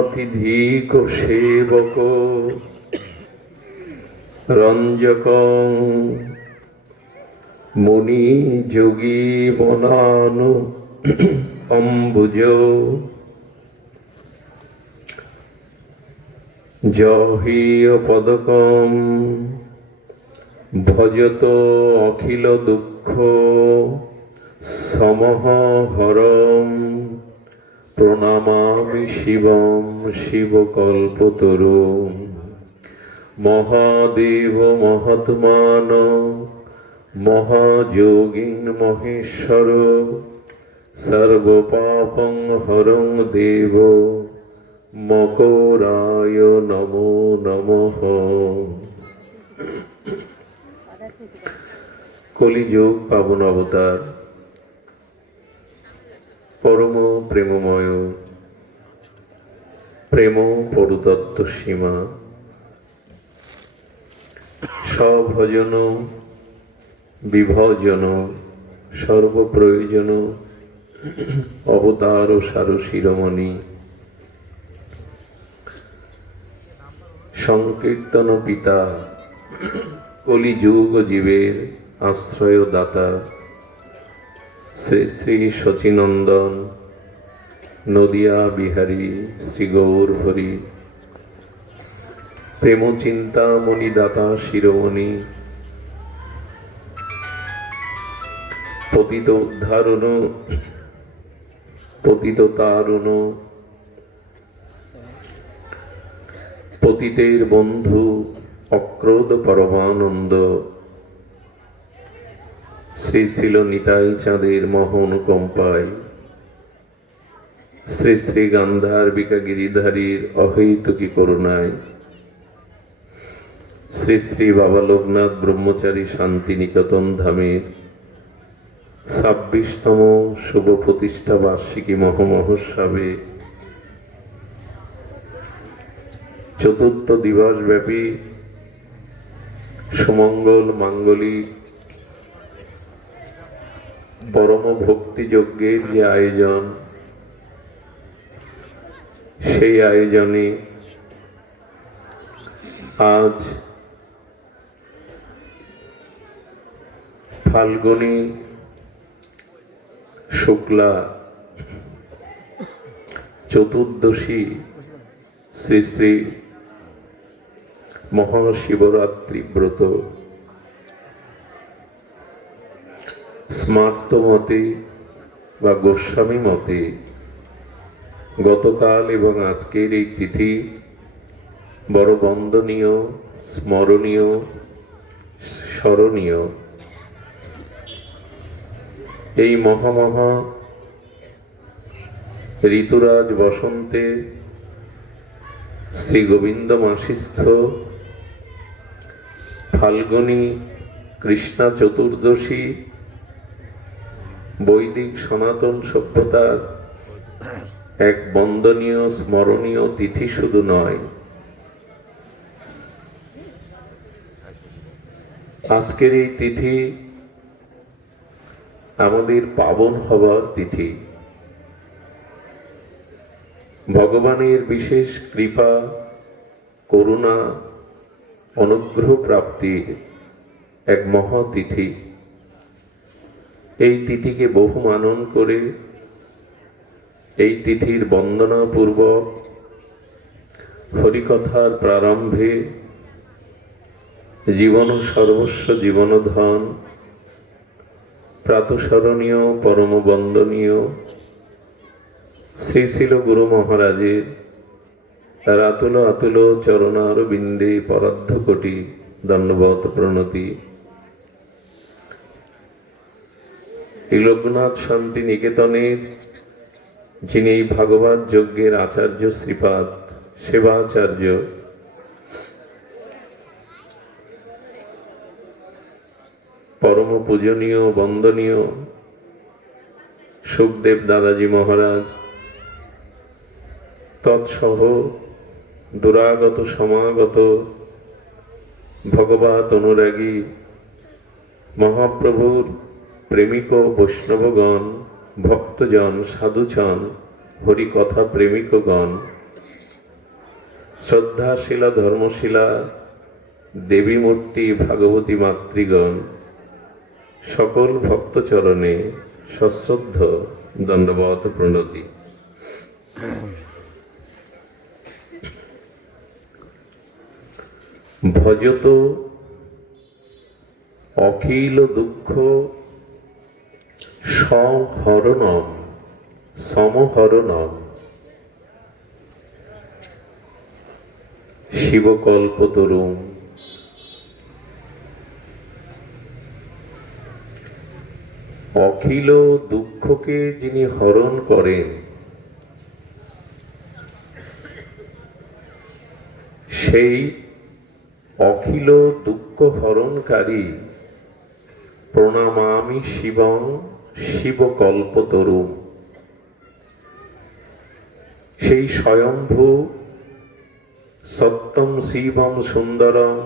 অতিধিক সেবক রঞ্জক মুনি যোগী বনানু অম্বুজ জহীয় পদকম ভজত অখিল দুঃখ সমহ হরম প্রণমামি শিবম শিবকল্পতরু মহাদেব মহাত্মান মহাযোগীন মহেশ্বর সর্বপাপং হরং দেব মকরায় নমো নমঃ। কলিযুগ পাবন অবতার পরম প্রেমময় প্রেম পরুতত্ত্ব সীমা স্বভজন বিভজন সর্বপ্রয়োজন অবতার ও সার শিরোমণি সংকীর্তন পিতা কলিযুগ জীবের আশ্রয় দাতা শ্রী শ্রী শচীনন্দন নদিয়া বিহারী শ্রী গৌর হরি প্রেম চিন্তামণি দাতা শিরোমণি পতিত উদ্ধারণ পতিত তারুণ পতিতের বন্ধু অক্রোধ পরমানন্দ শ্রী ছিল নিতাই চাঁদের মহানুকম্পায় শ্রী শ্রী গান্ধার্বিকা গিরিধারীর অহৈতুকী করুণায় শ্রী শ্রী বাবা লোকনাথ ব্রহ্মচারী শান্তিনিকেতন ধামের ২৬তম শুভ প্রতিষ্ঠা বার্ষিকী মহামহোৎসবে চতুর্থ দিবস ব্যাপী সুমঙ্গল মাঙ্গলিক পরম ভক্তি যজ্ঞের যে আয়োজন, সেই আয়োজনে আজ ফাল্গুনী শুক্লা চতুর্দশী শ্রী শ্রী মহাশিবরাত্রি ব্রত স্মার্ত মতে বা গোস্বামী মতে গতকাল এবং আজকের এই তিথি বড় বন্দনীয়, স্মরণীয়, স্মরণীয়। এই মহামহা ঋতুরাজ বসন্তে শ্রী গোবিন্দ মাসিস্থ ফাল্গুনী কৃষ্ণা চতুর্দশী বৈদিক সনাতন সভ্যতার এক বন্দনীয় স্মরণীয় তিথি শুধু নয়, আজকের এই তিথি আমাদের পাবন হবার তিথি। ভগবানের বিশেষ কৃপা, করুণা, অনুগ্রহ প্রাপ্তির এক মহাতিথি। এই তিথিকে বহু মানন করে এই তিথির বন্দনাপূর্বক হরিকথার প্রারম্ভে জীবন সর্বস্ব জীবনধন প্রাতঃস্মরণীয় পরম বন্দনীয় শ্রী শিল গুরু মহারাজের তার আতুল আতুল চরণারবিন্দে পরার্ধ কোটি দণ্ডবত প্রণতি। এই লোকনাথ শান্তি নিকেতনের যিনি এই ভাগবত যজ্ঞের আচার্য শ্রীপাদ সেবাচার্য, পরম পূজনীয় বন্দনীয় সুখদেব দাদাজি মহারাজ, তৎসহ দুরাগত সমাগত ভগবত অনুরাগী মহাপ্রভুর প্রেমিক বৈষ্ণবগণ, ভক্তজন, সাধুচন, হরিকথা প্রেমিকগণ, শ্রদ্ধাশীলা ধর্মশীলা দেবী মূর্তি ভাগবতী মাতৃগণ সকল ভক্তচরণে সশ্রদ্ধ দণ্ডবত প্রণতি। ভজত অখিল দুঃখ সংহরণম সমহরণম শিবকল্পতরুম। অখিল দুঃখকে যিনি হরণ করেন, সেই অখিল দুঃখ হরণকারী প্রণামামি শিবং শিবকল্পতরুম। সেই স্বয়ম্ভু সত্যম শিবম সুন্দরম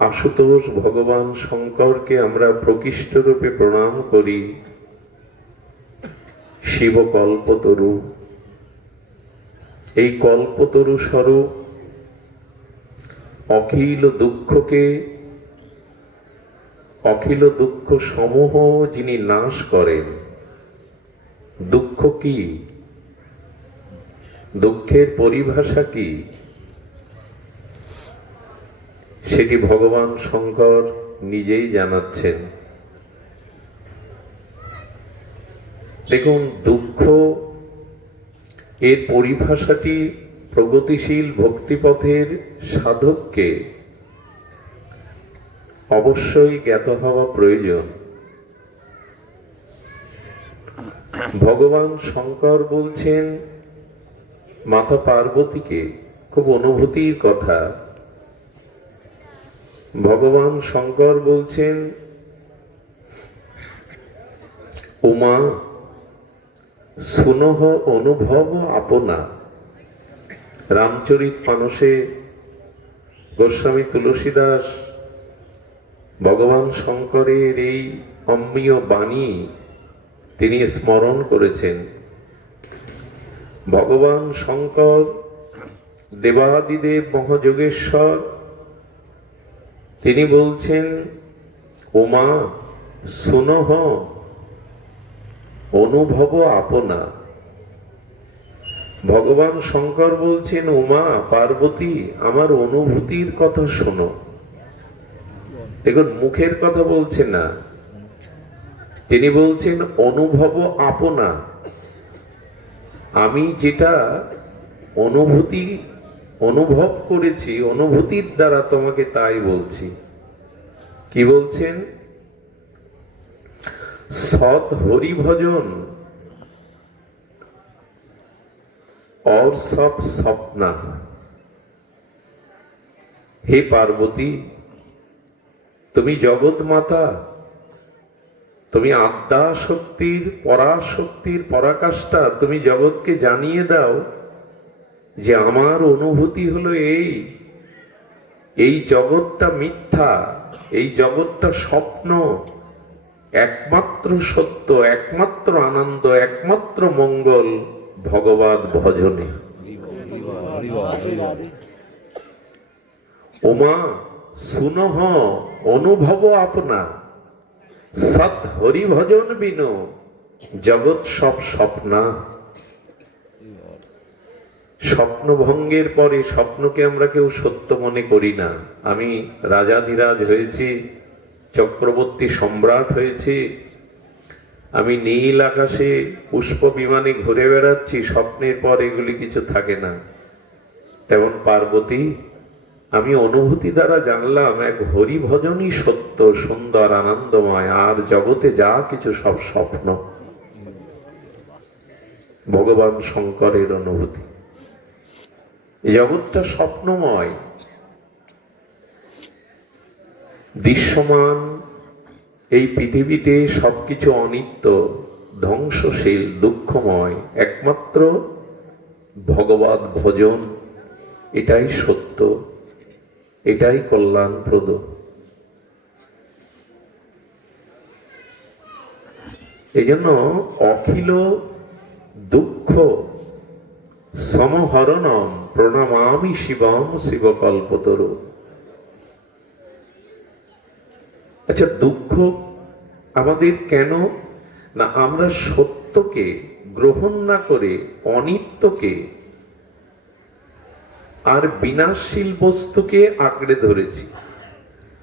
আশুতোষ ভগবান শঙ্করকে আমরা প্রকৃষ্ট রূপে প্রণাম করি। শিব কল্পতরু, এই কল্পতরু স্বরূপ অখিল দুঃখকে, অখিল দুঃখ সমূহ যিনি নাশ করেন। দুঃখ কি? দুঃখের পরিভাষা কি? সেটি ভগবান শঙ্কর নিজেই জানাচ্ছেন। দেখুন, দুঃখ এর পরিভাষাটি প্রগতিশীল ভক্তিপথের সাধককে অবশ্যই জ্ঞাত হওয়া প্রয়োজন। ভগবান শঙ্কর বলছেন মাতা পার্বতীকে, খুব অনুভূতির কথা। ভগবান শঙ্কর বলছেন, উমা সুনহ অনুভব আপনা। রামচরিত মানসে গোস্বামী তুলসীদাস ভগবান শঙ্করের এই অমৃয় বাণী তিনি স্মরণ করেছেন। ভগবান শঙ্কর দেবাদিদেব মহাযোগেশ্বর, তিনি বলছেন উমা সুনহ অনুভব আপনা। ভগবান শঙ্কর বলছেন, উমা পার্বতী আমার অনুভূতির কথা শোনো। দেখুন, মুখের কথা বলছেন না, তিনি বলছেন অনুভব আপনা। আমি যেটা অনুভব করেছি, অনুভূতির দ্বারা তোমাকে তাই বলছি। কি বলছেন? সৎ হরি ভজন और सब सपना। হে পার্বতী, তুমি জগৎ মাতা, তুমি আদ্যা শক্তির পরাশক্তির পরাকাষ্ঠা। তুমি জগৎকে জানিয়ে দাও যে আমার অনুভূতি হলো এই জগৎটা মিথ্যা, এই জগৎটা স্বপ্ন। একমাত্র সত্য, একমাত্র আনন্দ, একমাত্র মঙ্গল ভগবৎ ভজনে। উমা সুনহ অনুভব আপনা, সৎ হরি ভজন বিনো জগৎ সব স্বপ্না। স্বপ্নভঙ্গের পরে স্বপ্নকে আমরা কেউ সত্য মনে করি না। আমি রাজাধিরাজ হয়েছি, চক্রবর্তী সম্রাট হয়েছি, আমি নীল আকাশে পুষ্প বিমানে ঘুরে বেড়াচ্ছি, স্বপ্নের পর এগুলি কিছু থাকে না। তেমন পার্বতী, আমি অনুভূতি দ্বারা জানলাম এক হরি ভজনই সত্য, সুন্দর, আনন্দময়, আর জগতে যা কিছু সব স্বপ্ন। ভগবান শঙ্করের অনুভূতি, এই জগৎটা স্বপ্নময়, দৃশ্যমান। এই পৃথিবীতে সবকিছু অনিত্য, ধ্বংসশীল, দুঃখময়। একমাত্র ভগবৎ ভজন, এটাই সত্য, এটাই কল্যাণপ্রদ। এই জন্য অখিল দুঃখ সমহরণম প্রণমামি শিবম শিবকল্পতরু। আচ্ছা, দুঃখ আমাদের কেন? না, আমরা সত্যকে গ্রহণ না করে অনিত্যকে আর বিনাশশীল বস্তুকে আঁকড়ে ধরেছি।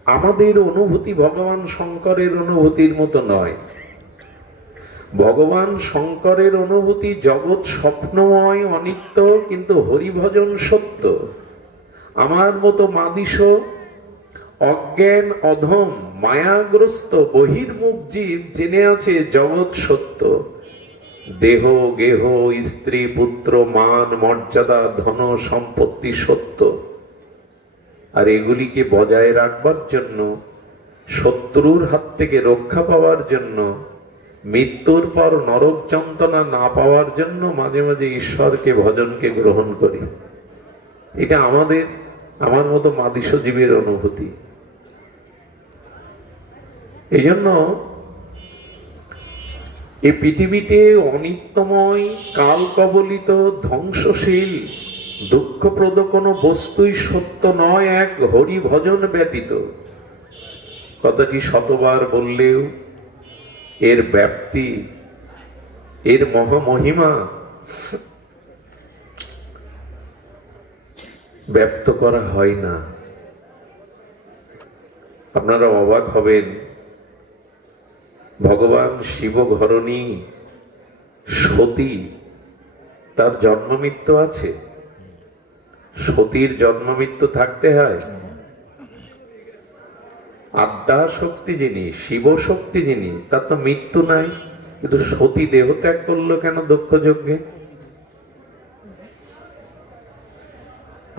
আমাদের অনুভূতি ভগবান শঙ্করের অনুভূতির মতো নয়। ভগবান শঙ্করের অনুভূতি জগৎ স্বপ্নময়, অনিত্য, কিন্তু হরিভজন সত্য। আমার মতো মাদিস অজ্ঞান অধম মায়াগ্রস্ত বহির্মুখ জীব জেনে আছে জগৎ সত্য। দেহ গেহ স্ত্রী পুত্র মান মর্যাদা ধন সম্পত্তি সত্য। আর এগুলিকে বজায় রাখবার জন্য, শত্রুর হাত থেকে রক্ষা পাওয়ার জন্য, মৃত্যুর পর নরক যন্ত্রণা না পাওয়ার জন্য মাঝে মাঝে ঈশ্বরকে ভজনকে গ্রহণ করি। এটা আমার মতো মাদিস জীবের অনুভূতি। এই জন্য এই পৃথিবীতে অনিত্যময়, কাল কবলিত, ধ্বংসশীল, দুঃখপ্রদ কোনো বস্তুই সত্য নয় এক হরি ভজন ব্যতীত। কথাটি শতবার বললেও এর ব্যাপ্তি, এর মহামহিমা ব্যক্ত করা হয় না। আপনারা অবাক হবেন, ভগবান শিব ঘরণী সতী, তার জন্ম মৃত্যু আছে। সতীর জন্ম মৃত্যু থাকতে হয়। আদ্যা শক্তি যিনি, শিব শক্তি যিনি, তার তো মৃত্যু নাই। কিন্তু সতী দেহ ত্যাগ করলো কেন দক্ষ যজ্ঞে?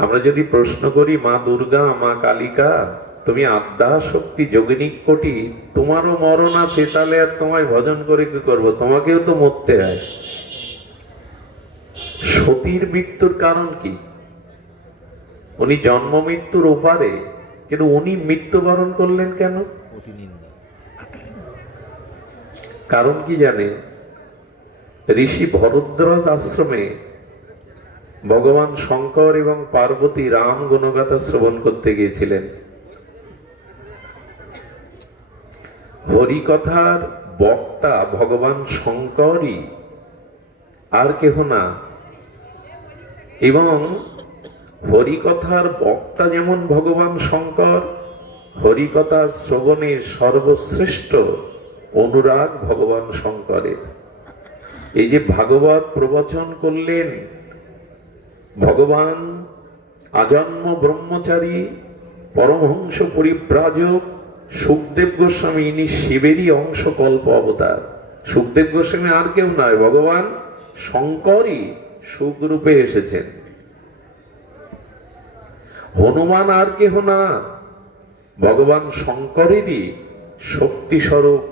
আমরা যদি প্রশ্ন করি, মা দুর্গা, মা কালিকা, তুমি আদ্যা শক্তি যোগিনী কোটি, তোমারও মরণ আছে, তাহলে আর তোমায় ভজন করে কি করবো? তোমাকেও তো মরতে হয়। সতীর মৃত্যুর কারণ কি? উনি জন্ম মৃত্যুর ওপারে, কিন্তু উনি মৃত্যুবরণ করলেন কেন? কারণ কি জানেন? ঋষি ভরদ্বাজ আশ্রমে ভগবান শঙ্কর এবং পার্বতী রাম গুণগাথা শ্রবণ করতে গিয়েছিলেন। হরিকথার বক্তা ভগবান শঙ্করই, আর কেহ না। এবং হরিকথার বক্তা যেমন ভগবান শঙ্কর, হরিকথা শ্রবণে সর্বশ্রেষ্ঠ অনুরাগ ভগবান শঙ্করের। এই যে ভাগবত প্রবচন করলেন ভগবান আজন্ম ব্রহ্মচারী পরমহংস পরিব্রাজক সুখদেব গোস্বামী, ইনি শিবেরই অংশ, কল্প অবতার। সুখদেব গোস্বামী আর কেউ নয়, ভগবান শঙ্করই সুখরূপে এসেছেন। হনুমান আর কেহ না, ভগবান শঙ্করেরই শক্তিস্বরূপ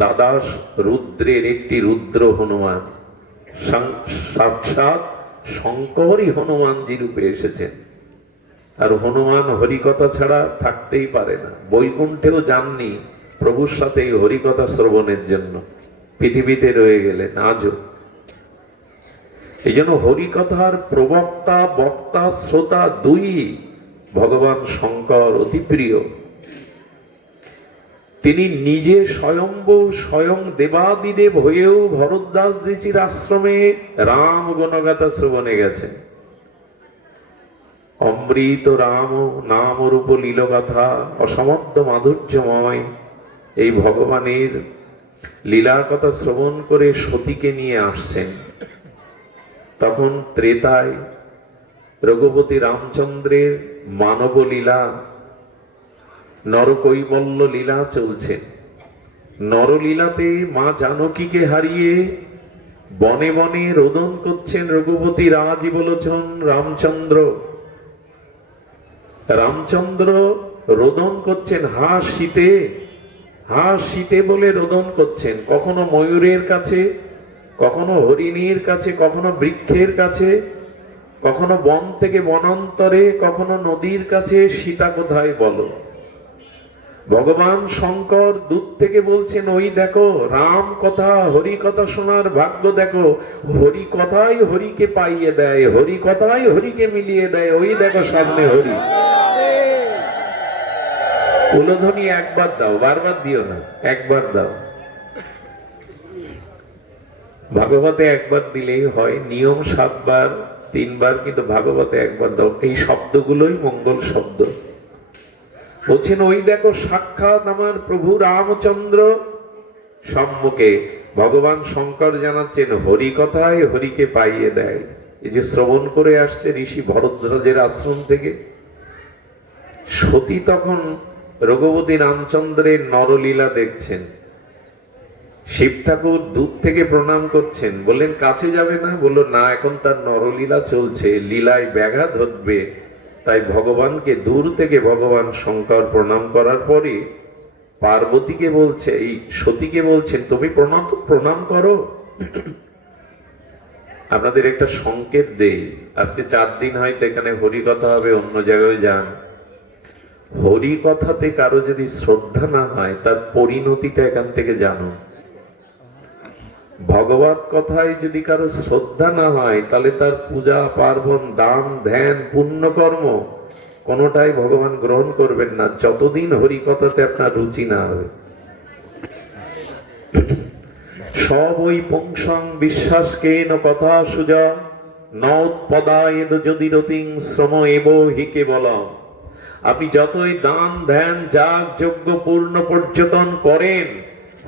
দ্বাদশ রুদ্রের একটি রুদ্র হনুমান। সাক্ষাৎ শঙ্করই হনুমানজি রূপে এসেছেন। আর হনুমান হরিকথা ছাড়া থাকতেই পারে না। বৈকুণ্ঠেও যাননি প্রভুর সাথে হরিকথা শ্রবণের জন্য, পৃথিবীতে রয়ে গেলেন আজও। এই জন্য হরিকথার প্রবক্তা, বক্তা, শ্রোতা দুই ভগবান শঙ্কর অতি প্রিয়। তিনি নিজে স্বয়ম্ভু, স্বয়ং দেবাদিদেব হয়েও ভরদ্বাজ ঋষির আশ্রমে রাম গুণগাথা শ্রবণে গেছেন। অমৃত রাম নাম রূপ লীলগাথা, অসমর্থ মাধুর্যময় এই ভগবানের লীলা কথা শ্রবণ করে সতীকে নিয়ে আসছেন। তখন ত্রেতায় রঘুপতি রামচন্দ্রের মানব লীলা, নরকৈবল্য লীলা চলছে। নরলীলাতে মা জানকীকে হারিয়ে বনে বনে রোদন করছেন রঘুপতি রাজীবলোচন রামচন্দ্র। রামচন্দ্র রোদন করছেন হাঁ শীতে, হাঁ শীতে বলে রোদন করছেন। কখনো ময়ূরের কাছে, কখনো হরিণীর কাছে, কখনো বৃক্ষের কাছে, কখনো বন থেকে বনান্তরে, কখনো নদীর কাছে। সীতা কোথায় বলো? ভগবান শঙ্কর দূর থেকে বলছেন, ওই দেখো রাম কথা হরি কথা শোনার ভাগ্য দেখো, হরি কথাই হরিকে পাইয়ে দেয়, হরি কথাই হরিকে মিলিয়ে দেয়, ওই দেখো সামনে হরি। উলোধ্বনি একবার দাও, বারবার দিও না, একবার দাও। ভাগবতে একবার দিলেই হয়, নিয়ম 7 বার 3 বার, কিন্তু ভাগবতে একবার দাও। এই শব্দগুলোই মঙ্গল শব্দ। বলছেন ওই দেখো সাক্ষাৎ আমার প্রভু রামচন্দ্র সম্মুখে। ভগবান শঙ্কর জানাচ্ছেন হরি কথায় হরিকে পাইয়ে দেয়। এই যে শ্রবণ করে আসছে ঋষি ভরদ্বাজের আশ্রম থেকে। সতী তখন রঘুপতি রামচন্দ্রের নরলীলা দেখছেন। শিব ঠাকুর দূর থেকে প্রণাম করছেন, বললেন কাছে যাবে না? বলল না, এখন তার নরলীলা চলছে, লীলায় ব্যাঘাত ঘটবে। তাই ভগবানকে দূর থেকে ভগবান শঙ্কর প্রণাম করার পরে পার্বতীকে বলছে, এই সতীকে বলছেন তুমি প্রণাম করো। আপনাদের একটা সংকেত দেই, আজকে 4 দিন হয়তো এখানে হরি কথা হবে, অন্য জায়গায় যান। হরি কথাতে কারো যদি শ্রদ্ধা না হয়, তার পরিণতিটা এখান থেকে জানো। ভগবত কথায় যদি কারো শ্রদ্ধা না হয়, তাহলে তার পূজা পার্বণ দান ধ্যান পুণ্যকর্ম কোনটাই ভগবান গ্রহণ করবেন না, যতদিন হরি কথাতে আপনার রুচি না হবে। সব ওই পুংসং বিশ্বাসকে ন কথা সুজা নৎপদায়েদ যদি রতিং শ্রম এব হিকে বলম। আপনি যতই দান ধ্যান যাগ যজ্ঞ পূর্ণ পর্যটন করেন,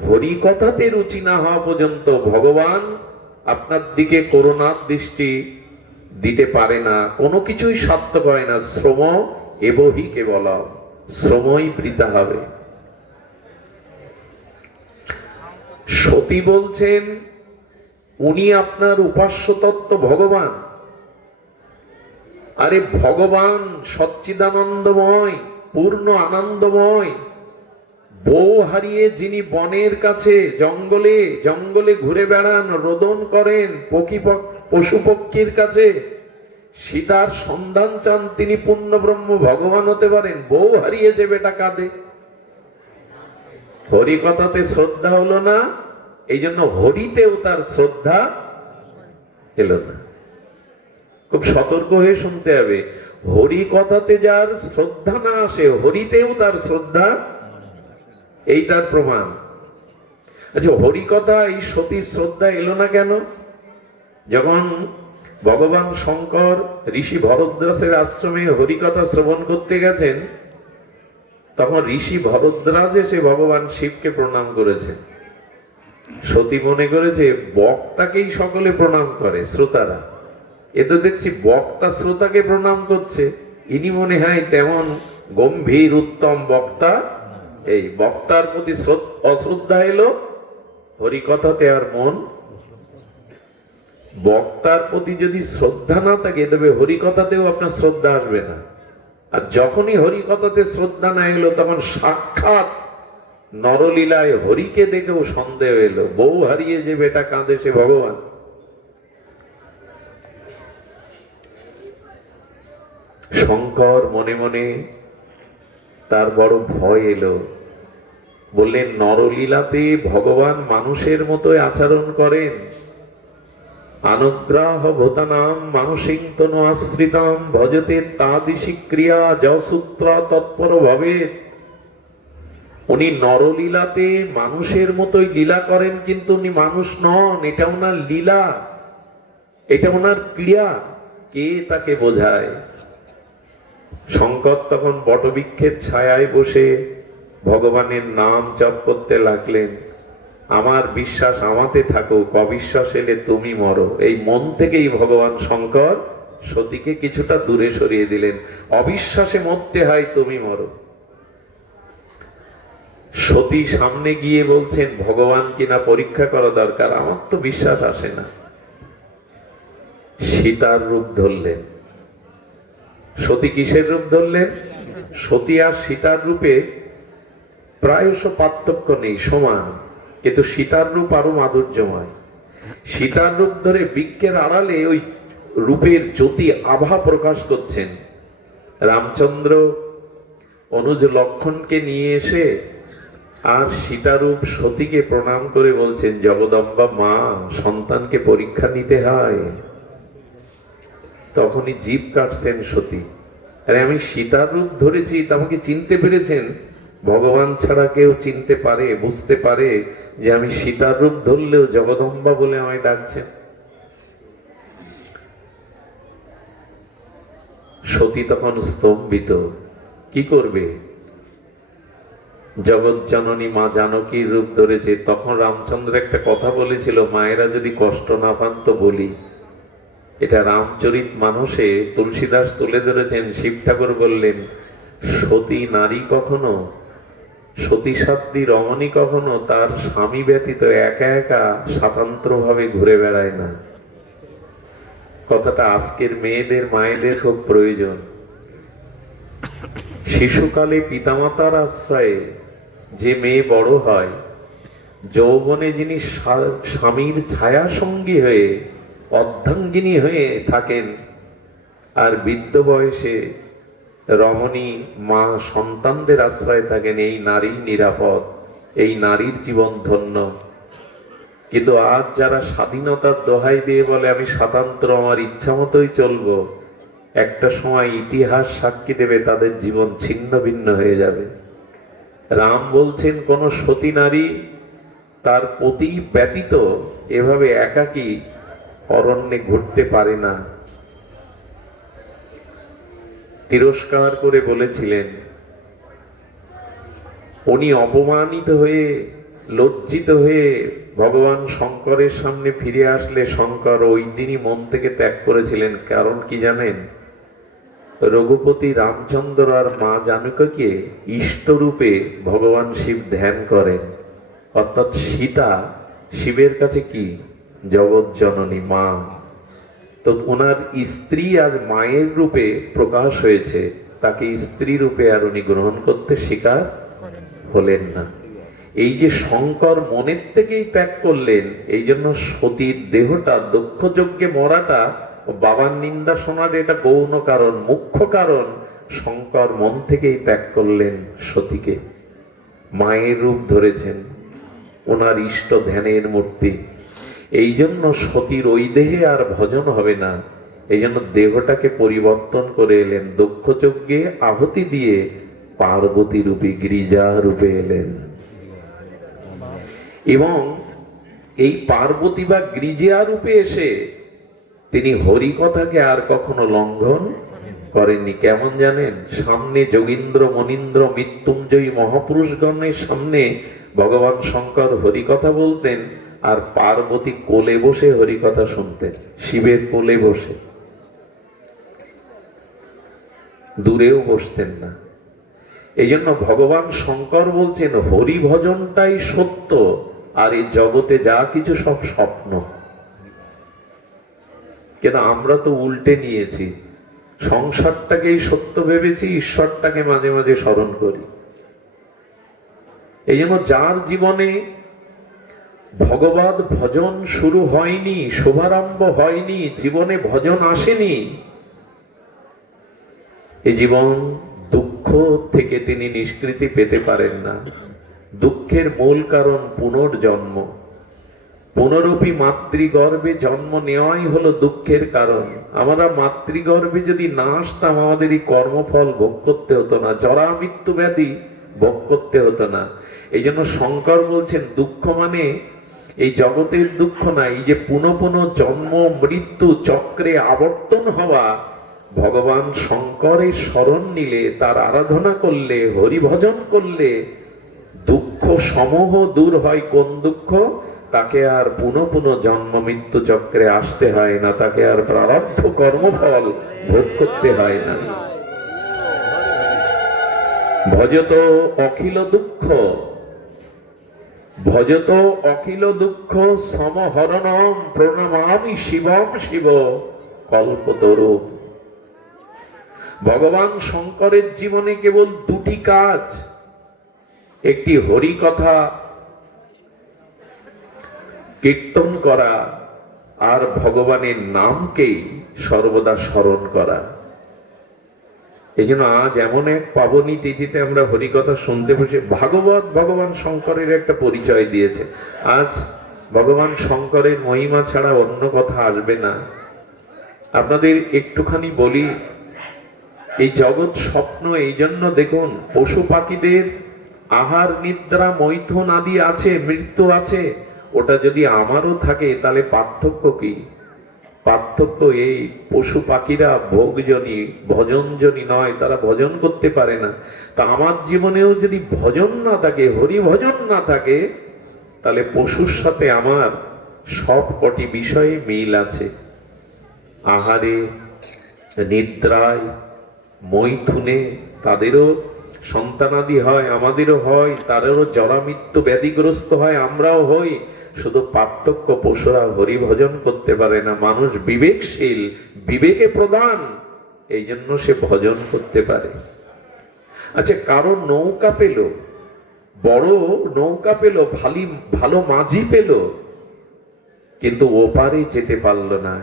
হরি কথাতে রুচি না হওয়া পর্যন্ত ভগবান আপনার দিকে করুণার দৃষ্টি দিতে পারে না, কোনো কিছুই সার্থক হয় না। শ্রম এবহি কেবলম, শ্রমই বৃথা হবে। সতী বলছেন উনি আপনার উপাস্য তত্ত্ব ভগবান। আরে ভগবান সচ্চিদানন্দময়, পূর্ণ আনন্দময়। বউ হারিয়ে যিনি বনের কাছে জঙ্গলে জঙ্গলে ঘুরে বেড়ান, রোদন করেন পশু পক্ষীর কাছে, সীতার সন্ধান চান, তিনি পূর্ণ ব্রহ্ম ভগবান হতে পারেন। বউ হারিয়ে যে বেটা কাঁদে, হরি কথাতে শ্রদ্ধা হলো না, এই জন্য হরিতেও তার শ্রদ্ধা এলো না। খুব সতর্ক হয়ে শুনতে হবে, হরি কথাতে যার শ্রদ্ধা না আসে, হরিতেও তার শ্রদ্ধা, এই তার প্রমাণ। আচ্ছা, হরি কথা এই সতীর শ্রদ্ধা এলো না কেন? যখন ভগবান শঙ্কর ঋষি ভরদ্বাজের আশ্রমে হরিকথা শ্রবণ করতে গেছেন, তখন ঋষি ভরদ্বাজ এসে ভগবান শিবকে প্রণাম করেছেন। সতী মনে করেছে বক্তাকেই সকলে প্রণাম করে, শ্রোতারা। এ তো দেখছি বক্তা শ্রোতাকে প্রণাম করছে, ইনি মনে হয় তেমন গম্ভীর উত্তম বক্তা। এই বক্তার প্রতি অশ্রদ্ধা এলো, হরিকথাতে আর মন। বক্তার প্রতি যদি শ্রদ্ধা না থাকে, তবে হরিকথাতেও আপনার শ্রদ্ধা আসবে না। আর যখনই হরিকথাতে শ্রদ্ধা না এলো, তখন সাক্ষাৎ নরলীলায় হরিকে দেখেও সন্দেহ এলো। বউ হারিয়ে যে বেটা কাঁদে, সে ভগবান। শঙ্কর মনে মনে তার বড় ভয় এলো। বললেন নরলীলাতে ভগবান মানুষের মতোই আচরণ করেন। অনুগ্রহ ভূতানাম মানসিং তনু আশ্রিতাম ভজতে তাদিশি ক্রিয়া যসূত্র তৎপর ভাবে। উনি নরলীলাতে মানুষের মতোই লীলা করেন, কিন্তু উনি মানুষ নন। এটা ওনার লীলা, এটা ওনার ক্রিয়া। কে তাকে বোঝায়? শঙ্কর তখন বটবৃক্ষের ছায়ায় বসে ভগবানের নাম জপ করতে লাগলেন। আমার বিশ্বাস আমাতে থাকুক, অবিশ্বাস এলে তুমি মরো। এই মন থেকেই ভগবান শঙ্কর সতীকে কিছুটা দূরে সরিয়ে দিলেন। অবিশ্বাসে মরতে হয়, তুমি মরো। সতী সামনে গিয়ে বলছেন ভগবান কিনা পরীক্ষা করা দরকার, আমার তো বিশ্বাস আসে না। সীতার রূপ ধরলেন। সতী কিসের রূপ ধরলেন? সতী আর সীতার রূপে প্রায়শ পার্থক্য নেই, সমান, কিন্তু সীতার রূপ আরো মাধুর্যময়। সীতার রূপ ধরে বৃক্ষের আড়ালে ওই রূপের জ্যোতি আভা প্রকাশ করছেন। রামচন্দ্র অনুজ লক্ষণকে নিয়ে এসে আর সীতারূপ সতীকে প্রণাম করে বলছেন, জগদম্বা মা, সন্তানকে পরীক্ষা নিতে হয়। তখনই জিভ কাটছেন সতী, আরে আমি সীতার রূপ ধরেছি, তা আমাকে চিনতে পেরেছেন? ভগবান ছাড়া কেউ চিনতে পারে, বুঝতে পারে যে আমি সীতার রূপ ধরলেও জগদম্বা বলে আমায় ডাকছেন? সতী তখন স্তম্ভিত, কি করবে? জগৎ জননী মা জানকীর রূপ ধরেছে। তখন রামচন্দ্র একটা কথা বলেছিল, মায়েরা যদি কষ্ট না পান তো বলি। এটা রামচরিত মানসে তুলসীদাস তুলে ধরেছেন। শিব ঠাকুর বললেন, সতী নারী কখনো, সতী সাধ্বী রমণী কখনো তার স্বামী ব্যতীত একা একা স্বাতন্ত্র ভাবে ঘুরে বেড়ায় না। কথাটা আজকের মেয়েদের মায়েদের খুব প্রয়োজন। শিশুকালে পিতামাতার আশ্রয়ে যে মেয়ে বড় হয়, যৌবনে যিনি স্বামীর ছায়া সঙ্গী হয়ে অর্ধাঙ্গিনী হয়ে থাকেন, আর বৃদ্ধ বয়সে রমণী মা সন্তানদের আশ্রয়ে থাকেন, এই নারী নিরাপদ, এই নারীর জীবন ধন্য। কিন্তু আজ যারা স্বাধীনতার দোহাই দিয়ে বলে আমি স্বাতন্ত্র, আমার ইচ্ছা মতোই চলবো, একটা সময় ইতিহাস সাক্ষী দেবে তাদের জীবন ছিন্ন ভিন্ন হয়ে যাবে। রাম বলছেন, কোন সতী নারী তার পতি ব্যতীত এভাবে একাকী অরণ্যে ঘুরতে পারে না। তিরস্কার করে বলেছিলেন, উনি অপমানিত হয়ে লজ্জিত হয়ে ভগবান শঙ্করের সামনে ফিরে আসলে শঙ্কর ওই দিনই মন থেকে ত্যাগ করেছিলেন। কারণ কি জানেন? রঘুপতি রামচন্দ্র আর মা জানকীকে ইষ্টরূপে ভগবান শিব ধ্যান করেন। অর্থাৎ সীতা শিবের কাছে কি? জগৎ জননী মা। তো ওনার স্ত্রী আজ মায়ের রূপে প্রকাশ হয়েছে, তাকে স্ত্রী রূপে আর উনি গ্রহণ করতে স্বীকার হলেন না। এই যে শঙ্কর মনের থেকেই ত্যাগ করলেন, এই জন্য সতীর দেহটা দক্ষ যজ্ঞে মরাটা, বাবার নিন্দা শোনার এটা গৌণ কারণ, মুখ্য কারণ শঙ্কর মন থেকেই ত্যাগ করলেন সতীকে। মায়ের রূপ ধরেছেন, ওনার ইষ্ট ধ্যানের মূর্তি। এই জন্য সতীর ওই দেহে আর ভজন হবে না, এই জন্য দেহটাকে পরিবর্তন করে এলেন, দক্ষ যজ্ঞে আহুতি দিয়ে পার্বতী রূপে গিরিজা রূপে এলেন। এবং এই পার্বতী বা গিরিজা রূপে এসে তিনি হরি কথাকে আর কখনো লঙ্ঘন করেননি। কেমন জানেন? সামনে যোগীন্দ্র মনীন্দ্র মৃত্যুঞ্জয়ী মহাপুরুষগণের সামনে ভগবান শঙ্কর হরি কথা বলতেন, আর পার্বতী কোলে বসে হরি কথা শুনতেন, শিবের কোলে বসে, দূরেও বসতেন না। এই জন্য ভগবান শঙ্কর বলছেন, হরি ভজনটাই সত্য, আর এই জগতে যা কিছু সব স্বপ্ন। কেন আমরা তো উল্টে নিয়েছি, সংসারটাকেই সত্য ভেবেছি, ঈশ্বরটাকে মাঝে মাঝে স্মরণ করি। এই জন্য যার জীবনে ভগবত ভজন শুরু হয়নি, শুভারম্ভ হয়নি, জীবনে ভজন আসেনি, এই জীবন দুঃখ থেকে তিনি নিষ্কৃতি পেতে পারেন না। দুঃখের মূল কারণ পুনর্জন্ম। পুনরূপী মাতৃগর্ভে জন্ম নেওয়াই হলো দুঃখের কারণ। আমরা মাতৃগর্ভে যদি না আসতাম, আমাদের এই কর্মফল ভোগ করতে হতো না, জরা মৃত্যু ব্যাধি ভোগ করতে হতো না। এই জন্য শঙ্কর বলছেন, দুঃখ মানে এই জগতের দুঃখ না, এই যে পুনঃ পুনঃ জন্ম মৃত্যু চক্রে আবর্তন হওয়া, ভগবান শঙ্করের শরণ নিলে, তার আরাধনা করলে, হরিভজন করলে দুঃখ সমূহ দূর হয়। কোন দুঃখ? তাকে আর পুনঃ পুনঃ জন্ম মৃত্যু চক্রে আসতে হয় না, তাকে আর প্রারব্ধ কর্মফল ভোগ করতে হয় না। ভজত অখিল দুঃখ, ভজত অখিল দুঃখ সমহরণম প্রণমামি শিবম শিব কল্পতরু। ভগবান শঙ্করের জীবনে কেবল দুটি কাজ, একটি হরি কথা কীর্তন করা, আর ভগবানের নামকেই সর্বদা স্মরণ করা। এই জন্য আজ এমন এক পাবনী তিথিতে আমরা হরিকথা শুনতে বসে ভাগবত ভগবান শঙ্করের একটা পরিচয় দিয়েছে। আজ ভগবান শঙ্করের মহিমা ছাড়া অন্য কথা আসবে না। আপনাদের একটুখানি বলি, এই জগৎ স্বপ্ন। এই জন্য দেখুন, পশু পাখিদের আহার নিদ্রা মৈথুন আদি আছে, মৃত্যু আছে। ওটা যদি আমারও থাকে তাহলে পার্থক্য কি? পার্থক্য এই, পশু পাখিরা ভোগজনী, ভজনজনী নয়, তারা ভজন করতে পারে না। তা আমার জীবনেও যদি ভজন না থাকে, হরি ভজন না থাকে, তাহলে পশুর সাথে আমার সব কটি বিষয়ে মিল আছে। আহারে, নিদ্রায়, মৈথুনে তাদেরও সন্তানাদি হয়, আমাদেরও হয়, তাদেরও জরা মৃত্যু ব্যাধিগ্রস্ত হয়, আমরাও হই। শুধু পার্থক্য, পশুরা হরি ভজন করতে পারে না, মানুষ বিবেকশীল, বিবেকে প্রধান, এই জন্য সে ভজন করতে পারে। আচ্ছা, কারো নৌকা পেল, বড় নৌকা পেল, ভালো মাঝি পেল, কিন্তু ওপারে যেতে পারল না,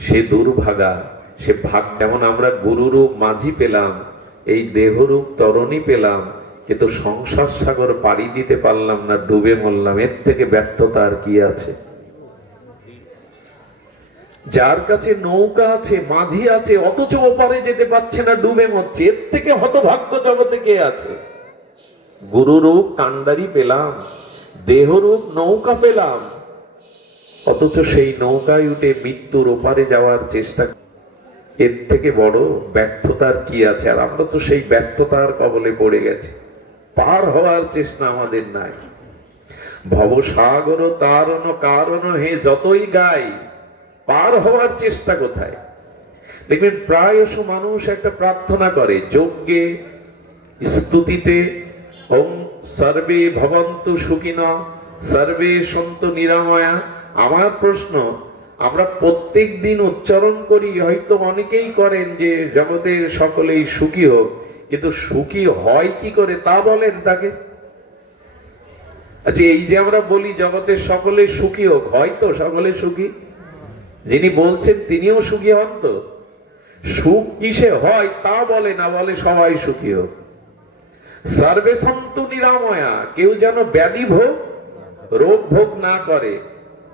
সে দুর্ভাগা, সে ভাগ। যেমন আমরা গুরুরূপ মাঝি পেলাম, এই দেহরূপ তরণী পেলাম, কিন্তু সংসার সাগর পাড়ি দিতে পারলাম না, ডুবে মরলাম। এর থেকে ব্যর্থতা আর কি আছে? যার কাছে নৌকা আছে, মাঝি আছে, অথচ ওপারে যেতে পারছে না, ডুবে মরছে, এর থেকে হতভাগ্য জগতে কে আছে? গুরুরূপ কান্ডারি পেলাম, দেহরূপ নৌকা পেলাম, অথচ সেই নৌকায় উঠে মৃত্যুর ওপারে যাওয়ার চেষ্টা। এর থেকে বড় ব্যর্থতার কি আছে? আর আমরা তো সেই ব্যর্থতার কবলে পড়ে গেছি। পার হওয়ার চেষ্টা আমাদের নাই। ভবসাগর তারণ কারণ হে যতই গাই, পার হওয়ার চেষ্টা কোথায়? দেখবেন প্রায়শ মানুষ একটা প্রার্থনা করে যজ্ঞে, স্তুতিতে, ওম সর্বে ভবন্তু সুখিনঃ সর্বে সন্তু নিরাময়া। আমার প্রশ্ন, আমরা প্রত্যেক দিন উচ্চারণ করি, হয়তো অনেকেই করেন যে জগতের সকলেই সুখী হোক, কিন্তু সুখী হয় কি করে তা বলেন তাকে। আচ্ছা, এই যে আমরা বলি জগতের সকলে সুখী হোক, হয়তো সকলে সুখী? যিনি বলছেন তিনিও সুখী হন তো? সুখ কিসে হয় তা বলে না, বলে সবাই সুখী হোক। সর্বে সন্তু নিরাময়া, কেউ যেন ব্যাধি ভোগ, রোগ ভোগ না করে।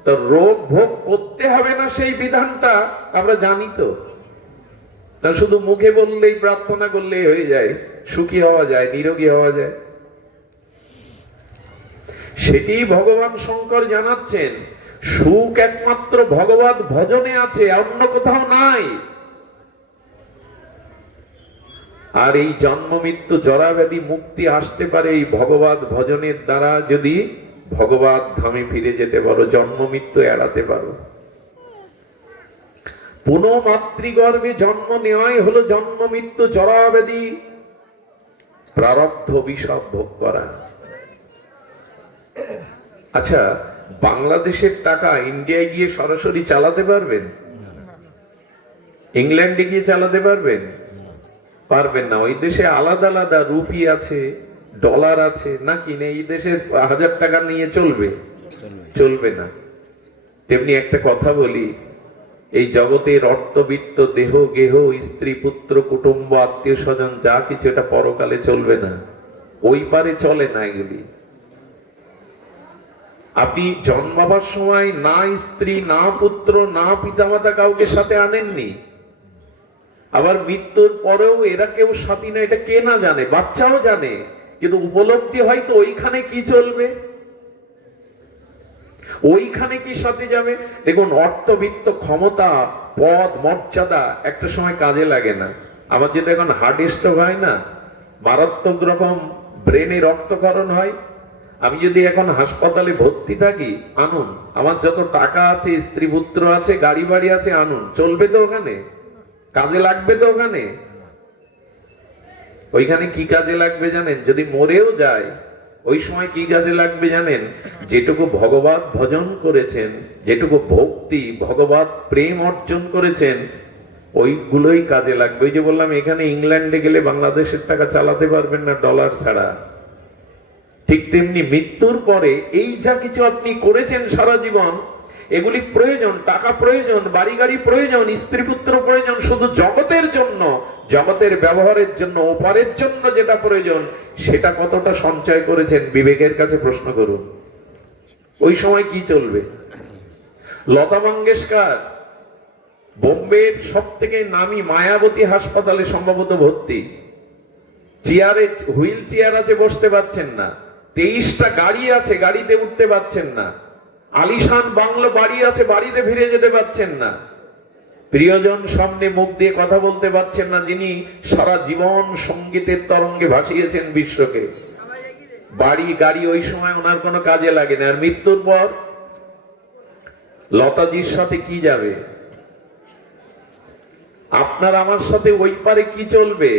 তো রোগ ভোগ করতে হবে না সেই বিধানটা আমরা জানি তো, না শুধু মুখে বললেই, প্রার্থনা করলেই হয়ে যায়, সুখী হওয়া যায়, নিরোগী হওয়া যায়? সেটি ভগবান শঙ্কর জানাচ্ছেন, সুখ একমাত্র ভগবত ভজনে আছে, অন্য কোথাও নাই। আর এই জন্ম মৃত্যু জরা ব্যাধি মুক্তি আসতে পারে এই ভগবত ভজনের দ্বারা, যদি ভগবত ধামে ফিরে যেতে পারো, জন্ম মৃত্যু এড়াতে পারো। পুনঃ মাতৃগর্ভে জন্ম নেওয়াই হলো জন্ম মৃত্যু জরা ব্যাধি প্রারব্ধ বিষয় ভোগ করা। আচ্ছা, বাংলাদেশের টাকা ইন্ডিয়ায় গিয়ে সরাসরি চালাতে পারবেন? ইংল্যান্ডে গিয়ে চালাতে পারবেন? পারবেন না। ওই দেশে আলাদা আলাদা রুপি আছে, ডলার আছে, নাকি না? এই দেশের 1000 টাকা নিয়ে চলবে? চলবে না। তেমনি একটা কথা বলি, এই জগতের অর্থবিত্ত, দেহ গেহ, স্ত্রী পুত্র কুটুম্ব আত্মীয় স্বজন যা কিছু, এটা পরকালে চলবে না, ওই পারে চলে না এগুলি। আপনি জন্মাবার সময় না স্ত্রী, না পুত্র, না পিতামাতা কাউকে সাথে আনেননি, আবার মৃত্যুর পরেও এরা কেউ সাথী না, এটা কে না জানে? বাচ্চাও জানে, কিন্তু উপলব্ধি হয়তো ওইখানে কি চলবে, ওইখানে কি সাথে যাবে। দেখুন, অর্থবিত্ত, ক্ষমতা, পদ, মর্যাদা একটা সময় কাজে লাগে না। আমার যেটা এখন হার্ট স্ট্রোক হয় না, মারাত্মক রকম ব্রেনে রক্তক্ষরণ হয়, আমি যদি এখন হাসপাতালে ভর্তি থাকি, আনুন, আমার যত টাকা আছে, স্ত্রী পুত্র আছে, গাড়ি বাড়ি আছে, আনুন, চলবে তো? ওখানে কাজে লাগবে তো? ওখানে ওইখানে কি কাজে লাগবে জানেন? যদি মরেও যায়, ওই সময় কি কাজে লাগবে জানেন? যেটুকু ভগবত ভজন করেছেন, যেটুকু ভক্তি, ভগবত প্রেম অর্জন করেছেন, ওইগুলোই কাজে লাগবে। ওই যে বললাম, এখানে ইংল্যান্ডে গেলে বাংলাদেশের টাকা চালাতে পারবেন না ডলার ছাড়া। ঠিক তেমনি মৃত্যুর পরে এই যা কিছু আপনি করেছেন সারা জীবন, এগুলি প্রয়োজন, টাকা প্রয়োজন, বাড়ি গাড়ি প্রয়োজন, স্ত্রী পুত্র প্রয়োজন, শুধু জগতের জন্য, জগতের ব্যবহারের জন্য, ওপারের জন্য যেটা প্রয়োজন সেটা কতটা সঞ্চয় করেছেন বিবেকের কাছে প্রশ্ন করুন। ওই সময় কি চলবে? লতা মঙ্গেশকর বোম্বের সব থেকে নামি মায়াবতী হাসপাতালে সম্ভবত ভর্তি, চেয়ারে হুইল চেয়ার আছে, বসতে পারছেন না। 23টা গাড়ি আছে, গাড়িতে উঠতে পারছেন না। আলিশান বাংলো বাড়ি আছে, বাড়িতে ফিরে যেতে পারছেন না। প্রিয়জন সামনে মুখ দিয়ে কথা বলতে পারছেন না, যিনি সারা জীবন সঙ্গীতের তরঙ্গে ভাসিয়েছেন বিশ্বকে। বাড়ি গাড়ি ওই সময় ওনার কোনো কাজে লাগে না। আর মৃত্যুর পর লতাজির সাথে কি যাবে? আপনার আমার সাথে ওই পারে কি চলবে?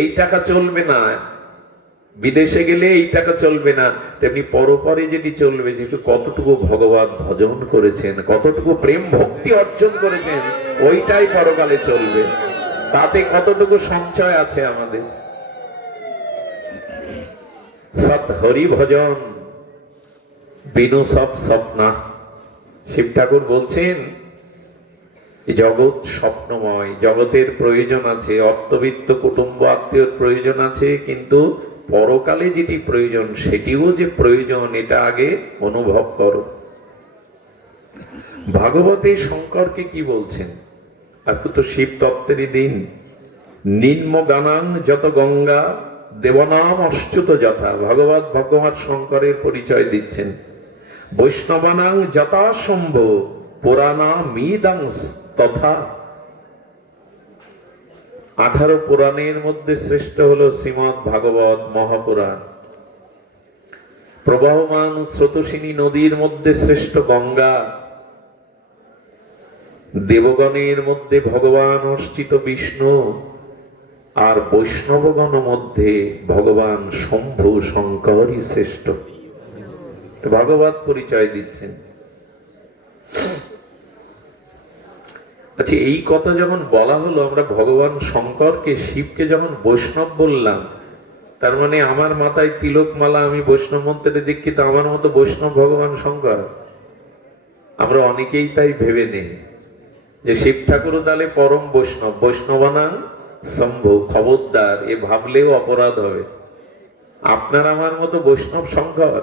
এই টাকা চলবে না, বিদেশে গেলে এই টাকা চলবে না। তেমনি পরপরে যেটি চলবে, যেটু কতটুকু ভগবান ভজন করেছেন, কতটুকু প্রেম ভক্তি অর্জন করেছেন, ওইটাই পরকালে চলবে। তাতে কতটুকু সঞ্চয় আছে আমাদের। সৎ হরি ভজন বিনু সব স্বপ্না। শিব ঠাকুর বলছেন জগৎ স্বপ্নময়, জগতের প্রয়োজন আছে, অর্থবিত্ত কুটুম্ব আত্মীয়র প্রয়োজন আছে, কিন্তু পরকালে যেটি প্রয়োজন সেটিও যে প্রয়োজন এটা আগে অনুভব করো। ভাগবতে শঙ্করকে কি বলছেন? আজকে তো শিব তত্ত্বেরই দিন। নিম্ন গানাং যত গঙ্গা দেবনাম অচ্যুত যথা। ভগবান শঙ্করের পরিচয় দিচ্ছেন। বৈষ্ণবানাং যথাসম্ভ পুরাণা মিদাং তথা। 18 পুরাণের মধ্যে শ্রেষ্ঠ হলো শ্রীমৎ ভাগবত মহাপুরাণ। প্রবাহমান স্রোতস্বিনী নদীর মধ্যে শ্রেষ্ঠ গঙ্গা। দেবগণের মধ্যে ভগবান অর্চিত বিষ্ণু, আর বৈষ্ণবগণ মধ্যে ভগবান শম্ভু শঙ্করই শ্রেষ্ঠ। ভাগবত পরিচয় দিচ্ছেন। আচ্ছা, এই কথা যখন বলা হলো, আমরা ভগবান শঙ্করকে, শিবকে যখন বৈষ্ণব বললাম, তার মানে আমার মাথায় তিলক মালা, আমি বৈষ্ণব মন্ত্রে দীক্ষিত, আমার মতো বৈষ্ণব ভগবান শঙ্কর? আমরা অনেকেই তাই ভেবে নেই যে শিব ঠাকুরও তাহলে পরম বৈষ্ণব। বৈষ্ণবানাং শম্ভু। খবরদার, এ ভাবলেও অপরাধ হবে। আপনার আমার মতো বৈষ্ণব শঙ্কর?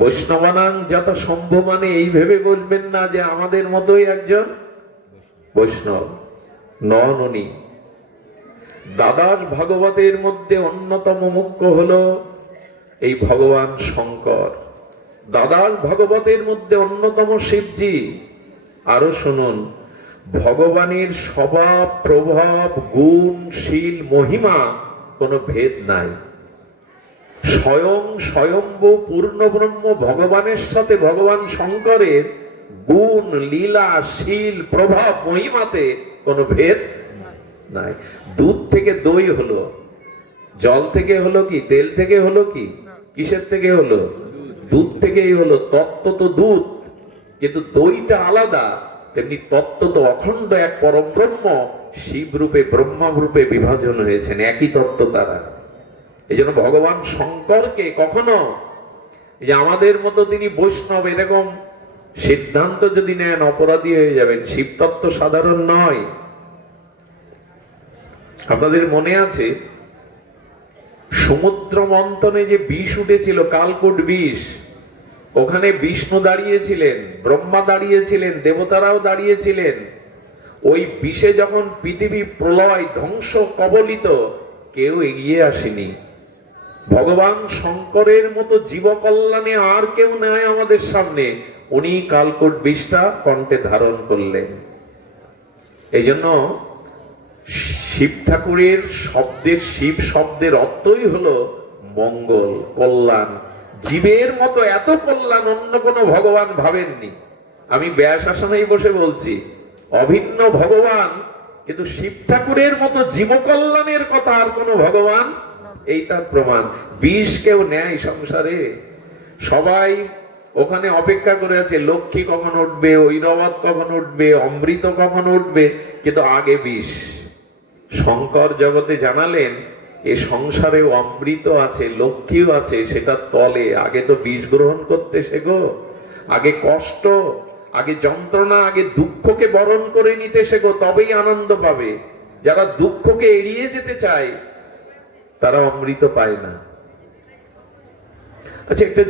বৈষ্ণবানাং যত সম্ভব মানে এই ভেবে বসবেন না যে আমাদের মতোই একজন বৈষ্ণব। নন উনি। দ্বাদশ ভাগবতের মধ্যে অন্যতম মুখ্য হলো এই ভগবান শঙ্কর। দ্বাদশ ভাগবতের মধ্যে অন্যতম শিবজি। আরো শুনুন, ভগবানের স্বভাব, প্রভাব, গুণ, শীল, মহিমা কোনো ভেদ নাই। স্বয়ং স্বয়ম্ভু পূর্ণ ব্রহ্ম ভগবানের সাথে ভগবান শঙ্করের গুণ, লীলা, শীল, প্রভাব, মহিমাতে কোনো ভেদ নাই। দুধ থেকে দই হলো, জল থেকে হলো কি, তেল থেকে হলো কি, কিসের থেকে হলো? দুধ থেকেই হলো। তত্ত্ব তো দুধ, কিন্তু দইটা আলাদা। তেমনি তত্ত্ব তো অখণ্ড এক পরম ব্রহ্ম শিব রূপে, ব্রহ্মা রূপে বিভাজন হয়েছেন, একই তত্ত্ব তারা। এই জন্য ভগবান শঙ্করকে কখনো যে আমাদের মতো তিনি বৈষ্ণব এরকম সিদ্ধান্ত যদি নেন, অপরাধী হয়ে যাবেন। শিব তত্ত্ব সাধারণ নয়। আপনাদের মনে আছে সমুদ্র মন্থনে যে বিষ উঠেছিল, কালকূট বিষ, ওখানে বিষ্ণু দাঁড়িয়েছিলেন, ব্রহ্মা দাঁড়িয়েছিলেন, দেবতারাও দাঁড়িয়েছিলেন। ওই বিষে যখন পৃথিবী প্রলয় ধ্বংস কবলিত, কেউ এগিয়ে আসেনি। ভগবান শঙ্করের মতো জীবকল্যাণে আর কেউ নাই আমাদের সামনে। উনি কালকূট বিষটা কণ্ঠে ধারণ করলেন। এই জন্য শিব ঠাকুরের শব্দের, শিব শব্দের অর্থই হলো মঙ্গল, কল্যাণ। জীবের মতো এত কল্যাণ অন্য কোনো ভগবান ভাবেননি। আমি ব্যাস আসনেই বসে বলছি, অভিন্ন ভগবান, কিন্তু শিব ঠাকুরের মতো জীবকল্যাণের কথা আর কোনো ভগবান, এই তার প্রমাণ। বিষ কেউ নেয় সংসারে? সবাই ওখানে অপেক্ষা করে আছে, লক্ষ্মী কখন উঠবে, ঐরবত কখন উঠবে, অমৃত কখন উঠবে, কিন্তু আগে বিষ। শঙ্কর জগতে জানালেন এ সংসারে অমৃত আছে, লক্ষ্মীও আছে, সেটা তলে। আগে তো বিষ গ্রহণ করতে শেখো, আগে কষ্ট, আগে যন্ত্রণা, আগে দুঃখকে বরণ করে নিতে শেখো, তবেই আনন্দ পাবে। যারা দুঃখকে এড়িয়ে যেতে চায় তারা অমৃত পায় না। আচ্ছা, একটা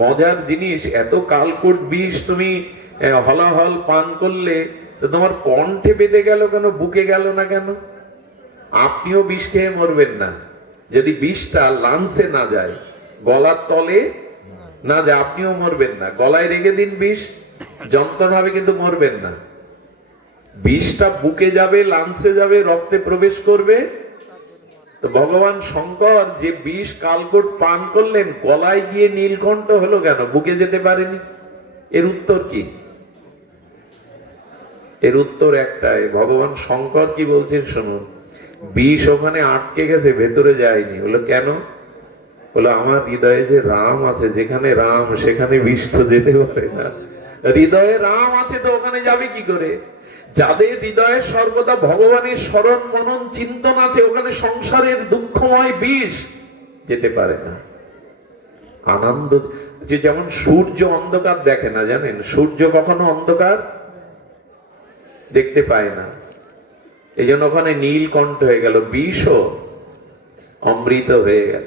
মজার জিনিস, এত কালকূট বিষ তুমি হলাহল পান করলে তো তোমার কণ্ঠে বেঁধে গেল কেন, বুকে গেল না কেন? আপনিও বিষ খেয়ে মরবেন না যদি বিষটা লাংসে না যায়, গলার তলে না যায়, আপনিও মরবেন না। গলায় রেখে দিন বিষ, যন্ত্রণা হবে কিন্তু মরবেন না। বিষটা বুকে যাবে, লাংসে যাবে, রক্তে প্রবেশ করবে। তো ভগবান শঙ্কর যে বিষ কালকূট পান করলেন, গলায় গিয়ে নীলকণ্ঠ হলো কেন, বুকে যেতে পারেনি? এর উত্তর কি? এর উত্তর একটাই। ভগবান শঙ্কর কি বলছেন শুনুন। বিষ ওখানে আটকে গেছে, ভেতরে যায়নি। বলো কেন? বলো আমার হৃদয়ে যে রাম আছে, যেখানে রাম সেখানে বিষ তো যেতে পারে না। হৃদয়ে রাম আছে তো ওখানে যাবে কি করে? যাদের হৃদয়ে সর্বদা ভগবানের স্মরণ মনন চিন্তন আছে, ওখানে সংসারের দুঃখময় বিষ যেতে পারে না। আনন্দ, যে যেমন সূর্য অন্ধকার দেখে না, জানেন? সূর্য কখনো অন্ধকার দেখতে পায় না। এই জন্য ওখানে নীলকণ্ঠ হয়ে গেল, বিষও অমৃত হয়ে গেল।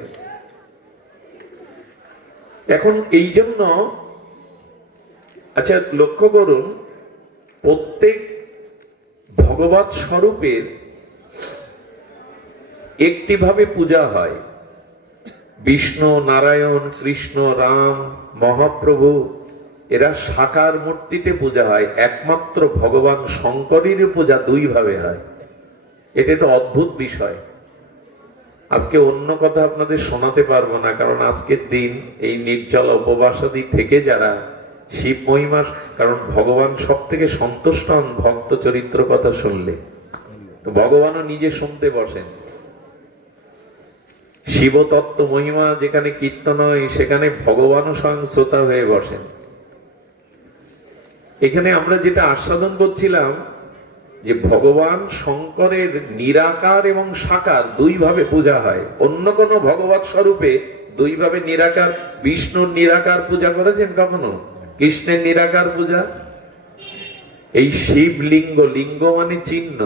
এখন এই জন্য আচ্ছা লক্ষ্য করুন, প্রত্যেক ভগবৎ স্বরূপের একটি ভাবে পূজা হয়। বিষ্ণু, নারায়ণ, কৃষ্ণ, রাম, মহাপ্রভু, এরা সাকার মূর্তিতে পূজা হয়। একমাত্র ভগবান শঙ্করের পূজা দুই ভাবে হয়। এটা একটা অদ্ভুত বিষয়। আজকে অন্য কথা আপনাদের শোনাতে পারবো না, কারণ আজকের দিন এই নির্জল উপবাসাদি থেকে যারা শিব মহিমা, কারণ ভগবান সব থেকে সন্তুষ্ট হন ভক্ত চরিত্র কথা শুনলে। ভগবানও নিজে শুনতে বসেন। শিব তত্ত্ব মহিমা যেখানে কীর্তন হয়, সেখানে ভগবানও স্বয়ং শ্রোতা হয়ে বসেন। এখানে আমরা যেটা আস্বাদন করছিলাম যে ভগবান শঙ্করের নিরাকার এবং সাকার দুই ভাবে পূজা হয়। অন্য কোন ভগবৎ স্বরূপে দুই ভাবে নিরাকার, বিষ্ণুর নিরাকার পূজা করেছেন কখনো? কৃষ্ণের নিরাকার পূজা? এই শিবলিঙ্গ, লিঙ্গ মানে চিহ্ন,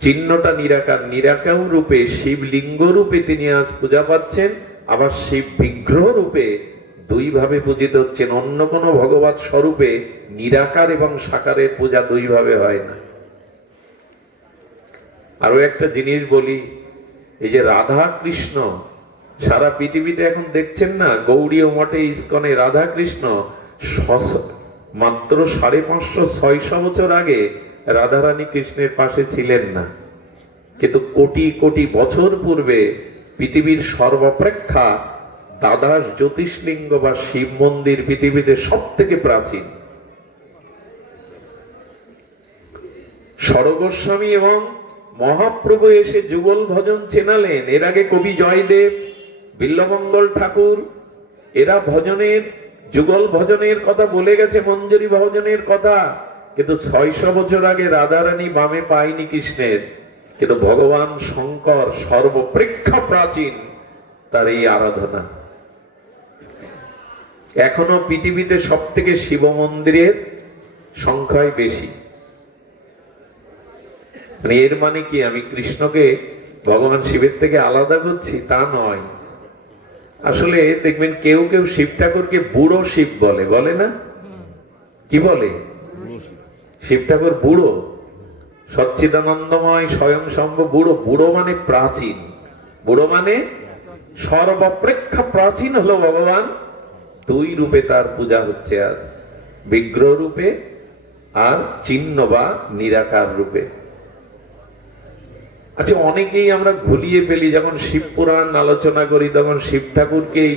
চিহ্নটা নিরাকার, নিরাকার রূপে শিবলিঙ্গ রূপে তিনি আজ পূজা পাচ্ছেন। আবার শিব বিগ্রহ রূপে দুই ভাবে পূজিত হচ্ছেন। অন্য কোন ভগবৎ স্বরূপে নিরাকার এবং সাকারের পূজা দুই ভাবে হয় না। আরো একটা জিনিস বলি, এই যে রাধা কৃষ্ণ সারা পৃথিবীতে এখন দেখছেন না, গৌড়ীয় মঠে ইস্কনে রাধা কৃষ্ণ মাত্র 550-600 বছর আগে রাধারানী কৃষ্ণের পাশে ছিলেন না, কিন্তু কোটি কোটি বছর পূর্বে পৃথিবীর সর্বাপেক্ষা দ্বাদশ জ্যোতিষলিঙ্গ বা শিব মন্দির পৃথিবীতে সব থেকে প্রাচীন। স্বরগোস্বামী এবং মহাপ্রভু এসে যুগল ভজন চেনালেন। এর আগে কবি জয়দেব, বিল্লমঙ্গল ঠাকুর, এরা ভজনের, যুগল ভজনের কথা বলে গেছে, মঞ্জুরি ভজনের কথা, কিন্তু 600 বছর আগে রাধারানী বামে পায়নি কৃষ্ণের। কিন্তু ভগবান শঙ্কর সর্বপ্রেক্ষা প্রাচীন তার এই আরাধনা। এখনো পৃথিবীতে সব থেকে শিব মন্দিরের সংখ্যাই বেশি। এর মানে কি আমি কৃষ্ণকে ভগবান শিবের থেকে আলাদা করছি? তা নয়। আসলে দেখবেন কেউ কেউ শিব ঠাকুরকে বুড়ো শিব বলে, বলে না? কি বলে? শিব ঠাকুর বুড়ো, সচ্চিদানন্দময় স্বয়ং সম্ভ বুড়ো। বুড়ো মানে প্রাচীন, বুড়ো মানে সর্বাপেক্ষা প্রাচীন হলো ভগবান। দুই রূপে তার পূজা হচ্ছে আজ, বিগ্রহ রূপে আর চিহ্ন বা নিরাকার রূপে। আচ্ছা, অনেকেই আমরা ভুলিয়ে ফেলি, যখন শিব পুরাণ আলোচনা করি তখন শিব ঠাকুরকেই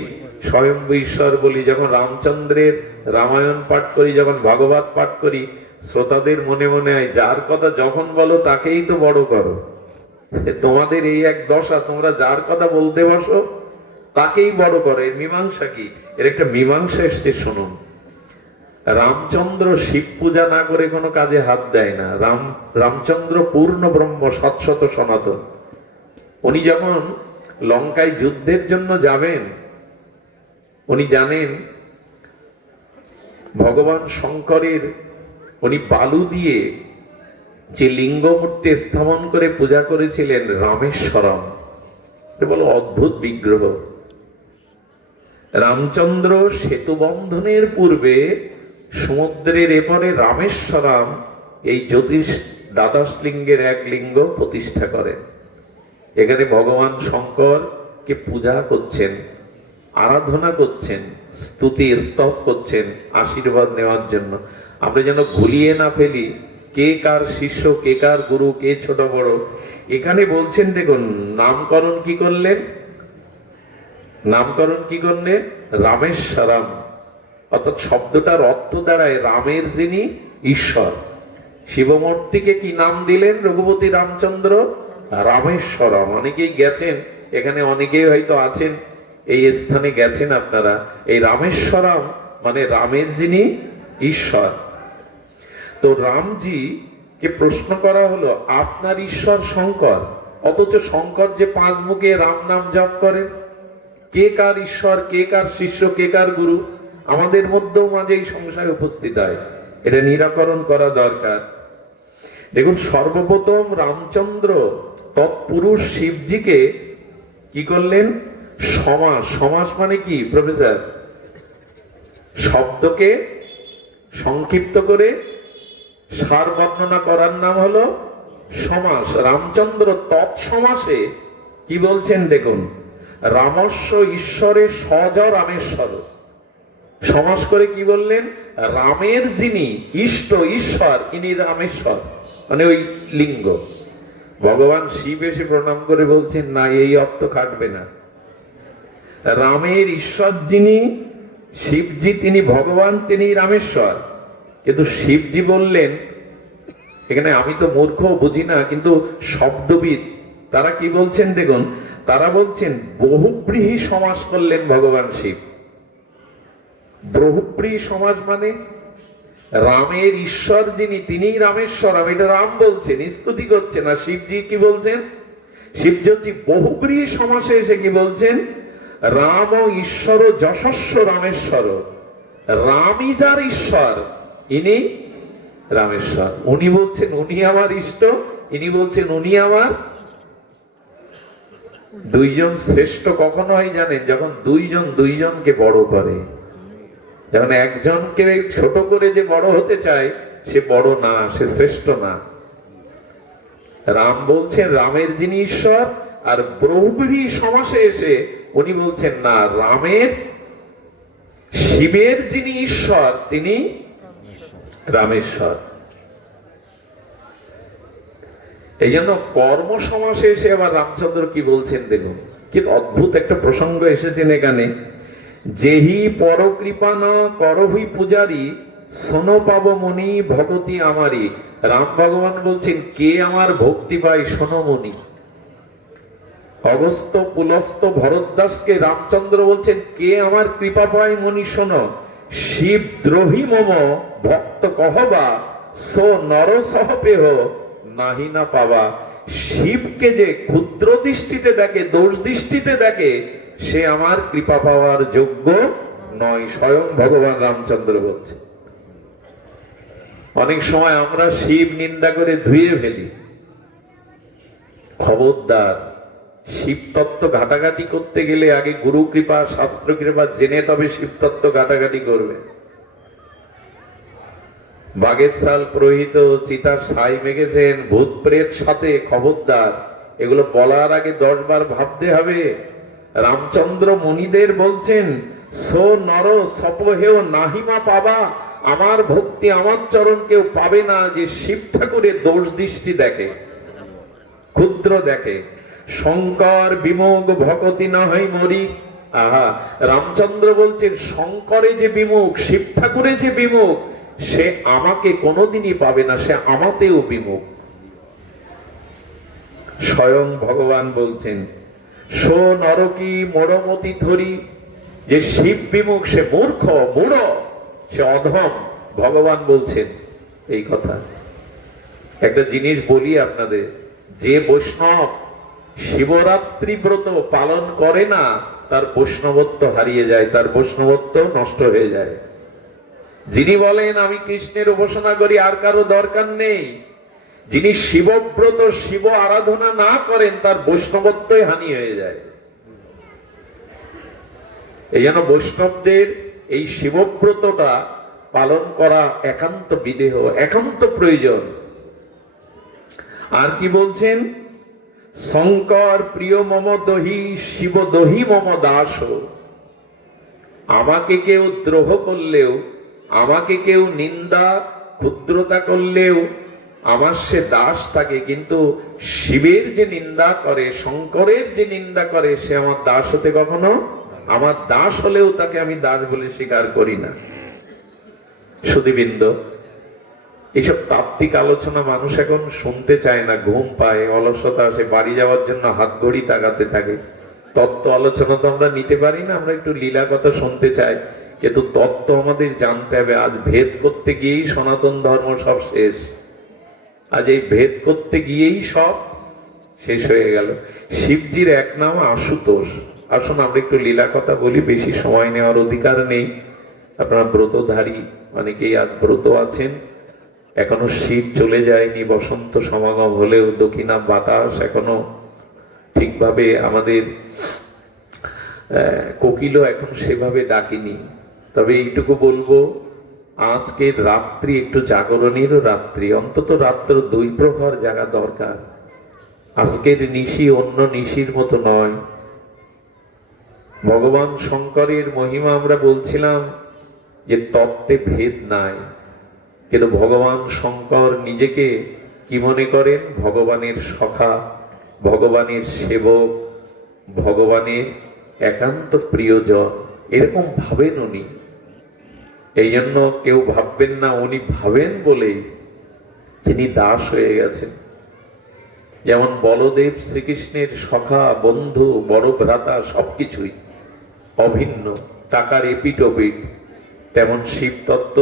স্বয়ম্ভু ঈশ্বর বলি। যখন রামচন্দ্রের রামায়ণ পাঠ করি, যখন ভাগবত পাঠ করি, শ্রোতাদের মনে মনে হয় যার কথা যখন বলো তাকেই তো বড় করো। তোমাদের এই এক দশা, তোমরা যার কথা বলতে বসো তাকেই বড় করে। মীমাংসা কি? এর একটা মীমাংসা এসছে শুনুন। রামচন্দ্র শিব পূজা না করে কোনো কাজে হাত দেয় না। রামচন্দ্র পূর্ণ ব্রহ্ম, সৎসত সনাতন। উনি যখন লঙ্কায় যুদ্ধের জন্য যাবেন, উনি জানেন ভগবান শঙ্করের উনি বালু দিয়ে যে লিঙ্গ মূর্তি স্থাপন করে পূজা করেছিলেন রামেশ্বরম, বলো অদ্ভুত বিগ্রহ। রামচন্দ্র সেতু বন্ধনের পূর্বে সমুদ্রের এপারে রামেশ্বরম এই জ্যোতিষ দ্বাদশ লিঙ্গের এক লিঙ্গ প্রতিষ্ঠা করেন। এখানে ভগবান শঙ্করকে পূজা করছেন, আরাধনা করছেন, স্তুতি স্তব করছেন আশীর্বাদ নেওয়ার জন্য। আমরা যেন ভুলিয়ে না ফেলি কে কার শিষ্য, কে কার গুরু, কে ছোট বড়। এখানে বলছেন দেখুন, নামকরণ কি করলেন? নামকরণ কি করলেন? রামেশ্বরম, অর্থাৎ শব্দটার অর্থ দাঁড়ায় রামের যিনি ঈশ্বর। শিবমূর্তিকে কি নাম দিলেন রঘুপতি রামচন্দ্র? রামেশ্বরম। অনেকেই গেছেন এখানে, অনেকেই হয়তো আছেন এই স্থানে গেছেন আপনারা। এই রামেশ্বরম মানে রামের যিনি ঈশ্বর। তো রামজি কে প্রশ্ন করা হলো, আপনার ঈশ্বর শঙ্কর, অথচ শঙ্কর যে 5 মুখে রাম নাম জপ করেন। কে কার ঈশ্বর, কে কার শিষ্য, কে কার গুরু? আমাদের মধ্যেও মাঝে এই সংশয় উপস্থিত হয়, এটা নিরাকরণ করা দরকার। দেখুন, সর্বপ্রথম রামচন্দ্র তৎপুরুষ শিবজিকে কি করলেন? সমাস। সমাস মানে কি প্রফেসর? শব্দকে সংক্ষিপ্ত করে সার বর্ণনা করার নাম হলো সমাস। রামচন্দ্র তৎসমাসে কি বলছেন দেখুন, রামস্য ঈশ্বরে সজ রামেশ্বর। সমাস করে কি বললেন? রামের যিনি ইষ্ট ঈশ্বর, ইনি রামেশ্বর, মানে ওই লিঙ্গ। ভগবান শিব এসে প্রণাম করে বলছেন, না, এই অর্থ খাটবে না। রামের ঈশ্বর যিনি শিবজি, তিনি ভগবান, তিনি রামেশ্বর। কিন্তু শিবজি বললেন, এখানে আমি তো মূর্খ, বুঝি না, কিন্তু শব্দবিদ তারা কি বলছেন দেখুন, তারা বলছেন বহুব্রীহি সমাস করলেন ভগবান শিব। বহুব্রীহি সমাস মানে রামের ঈশ্বর যিনি, তিনি রামেশ্বরম, এটা রাম বলছেন, স্তুতি করছেন। আর শিবজি কি বলছেন? শিবজি বহুব্রীহি সমাসে এসে কি বলছেন? রাম ও ঈশ্বর যশস্ব রামেশ্বর। রামই যার ঈশ্বর, ইনি রামেশ্বর। উনি বলছেন উনি আমার ইষ্ট, ইনি বলছেন উনি আমার। দুইজন শ্রেষ্ঠ কখন হয় জানেন? যখন দুইজন দুইজনকে বড় করে। যখন একজনকে ছোট করে যে বড় হতে চায়, সে বড় না, সে শ্রেষ্ঠ না। রাম বলছেন রামের যিনি ঈশ্বর, আর বহুব্রীহি সমাসে এসে উনি বলছেন না, রামের শিবের যিনি ঈশ্বর, তিনি রামেশ্বর। এই জন্য কর্ম সমাসে এসে আবার রামচন্দ্র কি বলছেন দেখুন, কি অদ্ভুত একটা প্রসঙ্গ এসেছেন এখানে। যেহি পরকৃপা না করহি পূজারি, শোনো পাব মনি ভগতি আমারি। রাম ভগবান বলছেন, কে আমার ভক্তি পায় শোনো মনি। অগস্ত্য পুলস্ত্য ভরদ্বাসকে রামচন্দ্র বলছেন, কে আমার কৃপা পায় মনি শোনো। শিব দ্রোহী মম ভক্ত কহবা, সো নর সহপেহ নাহি না পাবা। শিবকে যে ক্ষুদ্র দৃষ্টিতে দেখে, দোষ দৃষ্টিতে দেখে, সে আমার কৃপা পাওয়ার যোগ্য নয়, স্বয়ং ভগবান রামচন্দ্র বলছে। অনেক সময় আমরা শিব নিন্দা করে ধুয়ে ফেলি। খবরদার, শিব তত্ত্ব ঘাটাঘাটি করতে গেলে আগে গুরু কৃপা, শাস্ত্র কৃপা জেনে তবে শিব তত্ত্ব ঘাটাঘাটি করবে। বাগের সাল প্রহিত চিতার ছাই মেঘেছেন ভূত প্রেত সাথে, খবরদার, এগুলো বলার আগে 10 বার ভাবতে হবে। রামচন্দ্র মুনিদের বলছেন, সো নর সপহেও নাহিমা পাবা। আমার ভক্তি, আমার চরণ কেউ পাবে না যে শিব ঠাকুরের দোষ দৃষ্টি দেখে, ক্ষুদ্র দেখে। শঙ্কর বিমুখ ভগতি না হয় মরি। আহা, রামচন্দ্র বলছেন শঙ্করে যে বিমুখ, শিব ঠাকুরে যে বিমুখ, সে আমাকে কোনোদিনই পাবে না, সে আমাতেও বিমুখ। স্বয়ং ভগবান বলছেন, সো নরকি মোড়মতি ধরি। যে শিব বিমুখ সে মূর্খ, মূঢ়, সে অধম। ভগবান বলছেন এই কথা। একটা জিনিস বলি আপনাদের, যে বৈষ্ণব শিবরাত্রি ব্রত পালন করে না, তার বৈষ্ণবত্ব হারিয়ে যায়, তার বৈষ্ণবত্ব নষ্ট হয়ে যায়। যিনি বলেন আমি কৃষ্ণের উপাসনা করি, আর কারো দরকার নেই, যিনি শিবব্রত শিব আরাধনা না করেন তার বৈষ্ণবত্বই হানি হয়ে যায়। এই জন্য বৈষ্ণবদের এই শিবব্রতটা পালন করা একান্ত বিদেহ, একান্ত প্রয়োজন। আর কি বলছেন? শঙ্কর প্রিয় মম দহি, শিব দহি মম দাস। আমাকে কেউ দ্রোহ করলেও, আমাকে কেউ নিন্দা ক্ষুদ্রতা করলেও আমার সে দাস থাকে, কিন্তু শিবের যে নিন্দা করে, শঙ্করের যে নিন্দা করে, সে আমার দাস হতে কখনো, আমার দাস হলেও তাকে আমি দাস বলে স্বীকার করি না। সুধীবৃন্দ, এইসব তাত্ত্বিক আলোচনা মানুষ এখন শুনতে চায় না, ঘুম পায়, অলসতা আসে, বাড়ি যাওয়ার জন্য হাত ঘড়ি তাকাতে থাকে। তত্ত্ব আলোচনা তো আমরা নিতে পারি না, আমরা একটু লীলা কথা শুনতে চাই, কিন্তু তত্ত্ব আমাদের জানতে হবে। আজ ভেদ করতে গিয়েই সনাতন ধর্ম সব শেষ, আজ এই ভেদ করতে গিয়েই সব শেষ হয়ে গেল। শিবজির এক নাম আশুতোষ। আসুন আমরা একটু লীলা কথা বলি, বেশি সময় নেওয়ার অধিকার নেই। আপনারা ব্রতধারী অনেকেই আজ ব্রত আছেন, এখনো শীত চলে যায়নি, বসন্ত সমাগম হলেও দক্ষিণা বাতাস এখনো ঠিকভাবে আমাদের কোকিলও এখন সেভাবে ডাকিনি। তবে এইটুকু বলবো, আজকের রাত্রি একটু জাগরণেরও রাত্রি, অন্তত রাত্র 2 প্রহর জাগা দরকার। আজকের নিশি অন্য নিশির মতো নয়। ভগবান শঙ্করের মহিমা আমরা বলছিলাম যে তত্ত্বে ভেদ নাই, কিন্তু ভগবান শঙ্কর নিজেকে কি মনে করেন? ভগবানের সখা, ভগবানের সেবক, ভগবানের একান্ত প্রিয়জন, এরকম ভাবেন উনি। এই জন্য কেউ ভাববেন না উনি ভাবেন বলেই তিনি দাস হয়ে গেছেন। যেমন বলদেব শ্রীকৃষ্ণের সখা, বন্ধু, বড় ভ্রাতা, সবকিছুই অভিন্ন, টাকার এপিটোপিট, তেমন শিব তত্ত্ব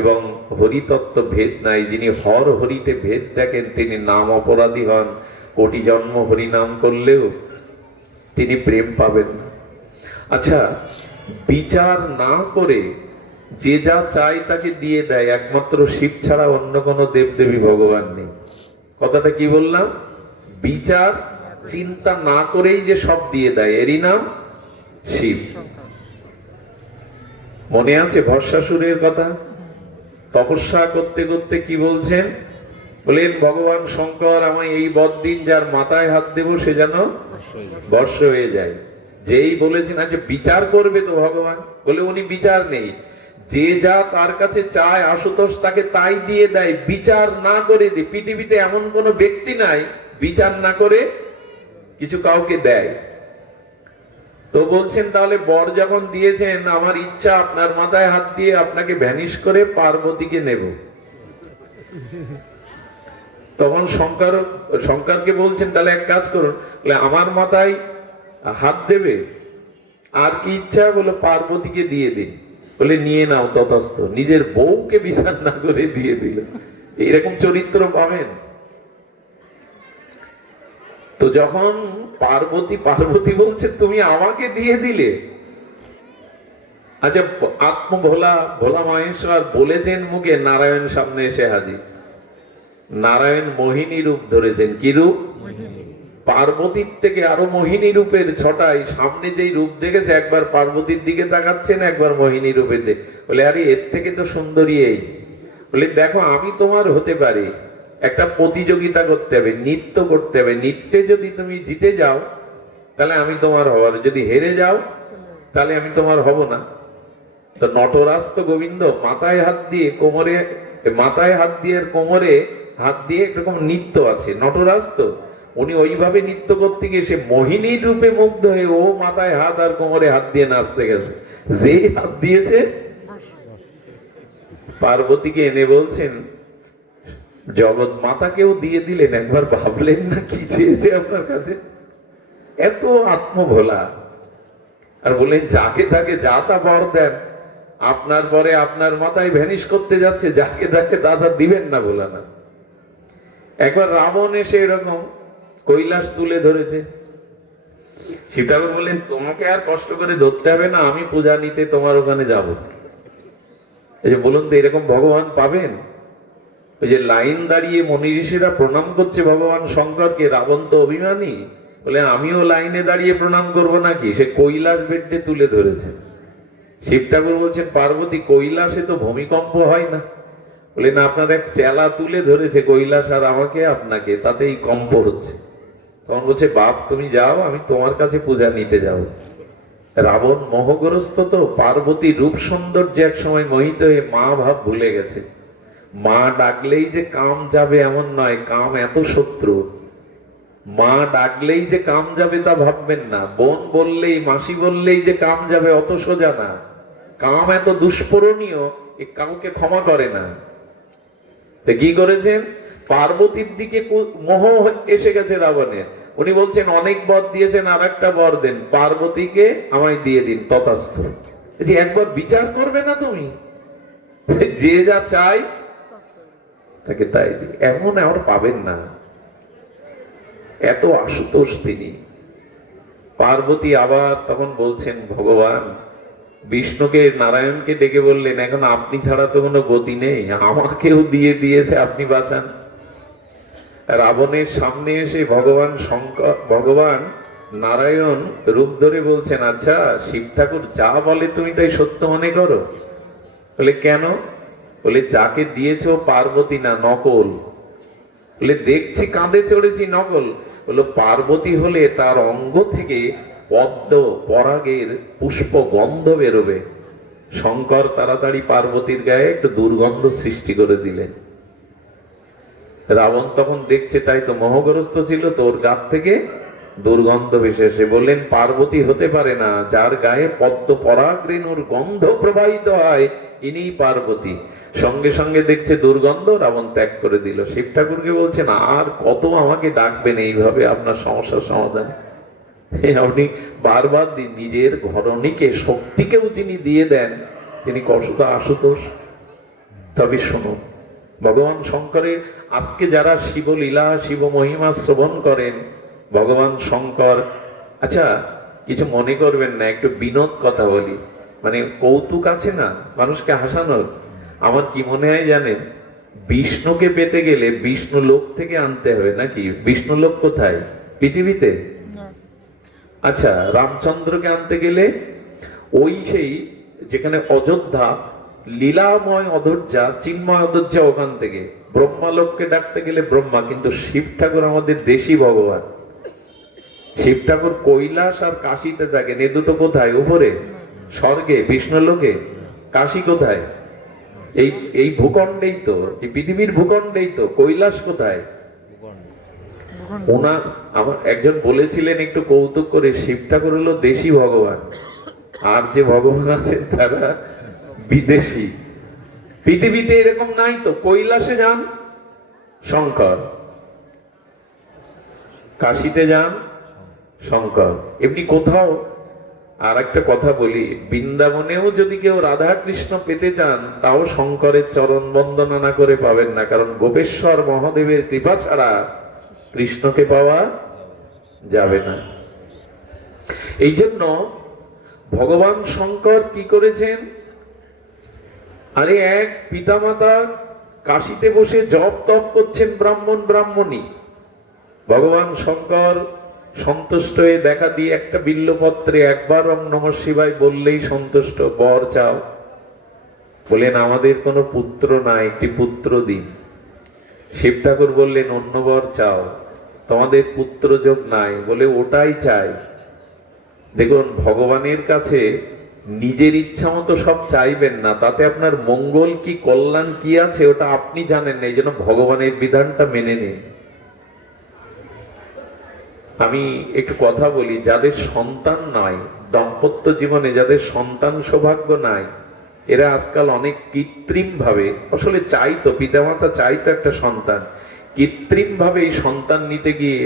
এবং হরিতত্ত্ব ভেদ নাই। যিনি হর হরিতে ভেদ দেখেন তিনি নাম অপরাধী হন, কোটি জন্ম হরিনাম করলেও তিনি প্রেম পাবেন না। আচ্ছা, বিচার না করে যে যা চায় তাকে দিয়ে দেয়, একমাত্র শিব ছাড়া অন্য কোনো দেবদেবী ভগবান নেই। কথাটা কি বললাম? বিচার চিন্তা না করেই যে সব দিয়ে দেয়, এরই নাম শিব। মনে আছে ভস্মাসুরের কথা? তপস্যা করতে করতে কি বলছেন? বলেন ভগবান শঙ্কর আমায় এই বদ্দিন যার মাথায় হাত দেব সে যেন বর্ষ হয়ে যায়। যেই বলেছেন আচ্ছা বিচার করবে তো ভগবান, বলে উনি বিচার নেই, যে যা তার কাছে চায় আশুতোষ তাকে তাই দিয়ে দেয়, বিচার না করে দেয়। পৃথিবীতে এমন কোন ব্যক্তি নাই বিচার না করে কিছু কাউকে দেয়। তো বলছেন তাহলে বর যখন দিয়েছেন, আমার ইচ্ছা আপনার মাথায় হাত দিয়ে আপনাকে ভ্যানিশ করে পার্বতীকে নেব। তখন শঙ্করকে বলছেন তাহলে এক কাজ করুন, আমার মাথায় হাত দেবে, আর কি ইচ্ছা? বলে পার্বতীকে দিয়ে দিন। বলে নিয়ে নাও ততস্থ। নিজের বউকে বিচার না করে দিয়ে দিল। এইরকম চরিত্র পাবেন। তো যখন পার্বতী বলছে তুমি আমাকে দিয়ে দিলে, আচ্ছা ভোলা মহেশ্বর বলেছেন মুখে, নারায়ণ সামনে এসে হাজির। নারায়ণ মোহিনী রূপ ধরেছেন। কি রূপ? পার্বতীর থেকে আরো মোহিনী রূপের ছটাই। সামনে যেই রূপ দেখেছে, একবার পার্বতীর দিকে তাকাচ্ছেন, একবার মোহিনী রূপের দিকে। বলে আরে এর থেকে তো সুন্দরী এই। বলে দেখো আমি তোমার হতে পারি, একটা প্রতিযোগিতা করতে হবে, নৃত্য করতে হবে। নৃত্যে যদি তুমি জিতে যাও তাহলে আমি তোমার হব, যদি হেরে যাও তাহলে আমি তোমার হব না। তো নটরাজ তো গোবিন্দ মাথায় হাত দিয়ে কোমরে, মাথায় হাত দিয়ে কোমরে হাত দিয়ে এরকম নৃত্য আছে। নটরাজ তো উনি ওইভাবে নৃত্য করতে গিয়ে সে মোহিনীর রূপে মুগ্ধ হয়ে ও মাথায় হাত আর কোমরে হাত দিয়ে নাচতে গেছে। যেই হাত দিয়েছে পার্বতীকে এনে বলছেন জগৎ মাতাকেও দিয়ে দিলেন, একবার ভাবলেন না কি চেয়েছে আপনার কাছে? এত আত্মভোলা। আর বললেন যাকে তাকে যা তা বর দেন, আপনার পরে আপনার মাথায় ভ্যানিশ করতে যাচ্ছে, যাকে তাকে দাদা দিবেন না বলা না। একবার রাবণ এসে এরকম কৈলাস তুলে ধরেছে। শিব ঠাকুর বললেন তোমাকে আর কষ্ট করে ধরতে হবে না, আমি পূজা নিতে তোমার ওখানে যাব। এই যে বলুন তো, এরকম ভগবান পাবেন? ওই যে লাইন দাঁড়িয়ে মনি ঋষিরা প্রণাম করছে ভগবান শঙ্করকে, রাবণ তো অভিমানী, বলে আমিও লাইনে দাঁড়িয়ে প্রণাম করব নাকি? সে কৈলাস বেডে তুলে ধরেছে। শিব ঠাকুর বলছেন, পার্বতী কৈলাসে তো ভূমিকম্প হয় না। বলে না, আপনার এক চেলা তুলে ধরেছে কৈলাস আর আমাকে আপনাকে, তাতেই কম্প হচ্ছে। তখন বলছে, বাপ তুমি যাও, আমি তোমার কাছে পূজা নিতে যাব। রাবণ মোহগ্রস্ত তো, পার্বতী রূপ সৌন্দর্য এক সময় মোহিত হয়ে মা ভাব ভুলে গেছে। মা ডাকলেই যে কাম যাবে এমন নয়, কাম এত শত্রু। মা ডাকলেই যে কাম যাবে তা ভাববেন না, বোন বললেই মাসি বললেই যে কাম যাবে অত সোজা না। কাম এত দুষ্পরণীয়, এ কাউকে ক্ষমা করে না। কি করেছেন? পার্বতীর দিকে মোহ এসে গেছে রাবণের। উনি বলছেন, অনেক বর দিয়েছেন, আর একটা বর দেন, পার্বতীকে আমায় দিয়ে দিন, তথাস্থ। একবার বিচার করবে না তুমি? যে যা চাই তাকে তাই দিই, এমন আর পাবেন না। এত আশুতোষ তিনি। পার্বতী আবার তখন বলছেন, ভগবান বিষ্ণুকে, নারায়ণকে ডেকে বললেন, এখন আপনি ছাড়া তো কোনো গতি নেই, আমাকেও দিয়ে দিয়েছে, আপনি বাঁচান। রাবণের সামনে এসে ভগবান নারায়ণ রূপ ধরে বলছেন, আচ্ছা শিব ঠাকুর যা বলে তুমি তাই সত্য মনে করো? বলে কেন? বলে যাকে দিয়েছো পার্বতী না, নকল। বলে দেখছি কাঁধে চড়েছি, নকল। বললো পার্বতী হলে তার অঙ্গ থেকে পদ্ম পরাগের পুষ্প গন্ধ বেরোবে। শঙ্কর তাড়াতাড়ি পার্বতীর গায়ে একটু দুর্গন্ধ সৃষ্টি করে দিলেন। রাবণ তখন দেখছে, তাই তো মোহগ্রস্ত ছিল, তোর গা থেকে দুর্গন্ধ ভেসে এসে বললেন, পার্বতী হতে পারে না, যার গায়ে পদ্ম পরাগ রেণুর গন্ধ প্রবাহিত হয় ইনি পার্বতী। সঙ্গে সঙ্গে দেখছে দুর্গন্ধ, রাবণ ত্যাগ করে দিল। শিব ঠাকুরকে বলছেন, আর কত আমাকে ডাকবেন এইভাবে আপনার সমস্যার সমাধান? আপনি বারবার নিজের ঘরণীকে, শক্তিকেও যিনি দিয়ে দেন, তিনি কতটা আশুতোষ। তবে শুনুন, ভগবান শঙ্করের আজকে যারা শিবলীলা শিব মহিমা শ্রবণ করেন, ভগবান শঙ্কর, আচ্ছা কিছু মনে করবেন না, একটু বিনোদ কথা বলি, মানে কৌতুক আছে না মানুষকে হাসানোর। আমার কি মনে হয় জানেন, বিষ্ণুকে পেতে গেলে বিষ্ণু লোক থেকে আনতে হবে নাকি? বিষ্ণু লোক কোথায়? পৃথিবীতে। আচ্ছা রামচন্দ্রকে আনতে গেলে ওই সেই যেখানে অযোধ্যা, লীলাময় অধৈর্যা, চিন্ময় অধৈর্যা, ওখান থেকে। ব্রহ্মালোককে ডাকতে গেলে ব্রহ্মা, কিন্তু শিব ঠাকুর আমাদের দেশি ভগবান। শিব ঠাকুর কৈলাস আর কাশিতে থাকেন, এ দুটো কোথায়? উপরে স্বর্গে, বিষ্ণু লোকে। কাশী কোথায়? এই ভূখণ্ডেই তো, এই পৃথিবীর ভূখণ্ডেই তো। কৈলাস কোথায়? ওনা আমার একজন বলেছিলেন একটু কৌতুক করে, শিব ঠাকুর হলো দেশি ভগবান, আর যে ভগবান আছেন তারা বিদেশি। পৃথিবীতে এরকম নাই তো। কৈলাসে যান শঙ্কর, কাশীতে যান শঙ্কর, এমনি কোথাও। আর একটা কথা বলি, বৃন্দাবনেও যদি কেউ রাধা কৃষ্ণ পেতে চান, তাও শঙ্করের চরণ বন্দনা না করে পাবেন না, কারণ গোপেশ্বর মহাদেবের কৃপা ছাড়া কৃষ্ণকে পাওয়া যাবে না। এই জন্য ভগবান শঙ্কর কি করেছেন? আরে এক পিতামাতা কাশীতে বসে জপ তপ করছেন, ব্রাহ্মণ ব্রাহ্মণী। ভগবান শঙ্কর সন্তুষ্ট হয়ে দেখা দিয়ে একটা বিল্লপত্রে একবার ওম নমঃ শিবায় বললেই সন্তুষ্ট। বর চাও। বলেন আমাদের কোনো পুত্র নাই, একটি পুত্র দিন। শিব ঠাকুর বললেন অন্য বর চাও, তোমাদের পুত্র যোগ নাই, বলে ওটাই চাই। দেখুন ভগবানের কাছে নিজের ইচ্ছা মতো সব চাইবেন না, তাতে আপনার মঙ্গল কি কল্যাণ কি আছে ওটা আপনি জানেন না, এই জন্য ভগবানের বিধানটা মেনে নিন। আমি একটু কথা বলি, যাদের সন্তান নাই, দাম্পত্য জীবনে যাদের সন্তান সৌভাগ্য নাই, এরা আজকাল অনেক কৃত্রিম ভাবে, আসলে চাইতো পিতামাতা চাইতো একটা সন্তান, কৃত্রিম ভাবে এই সন্তান নিতে গিয়ে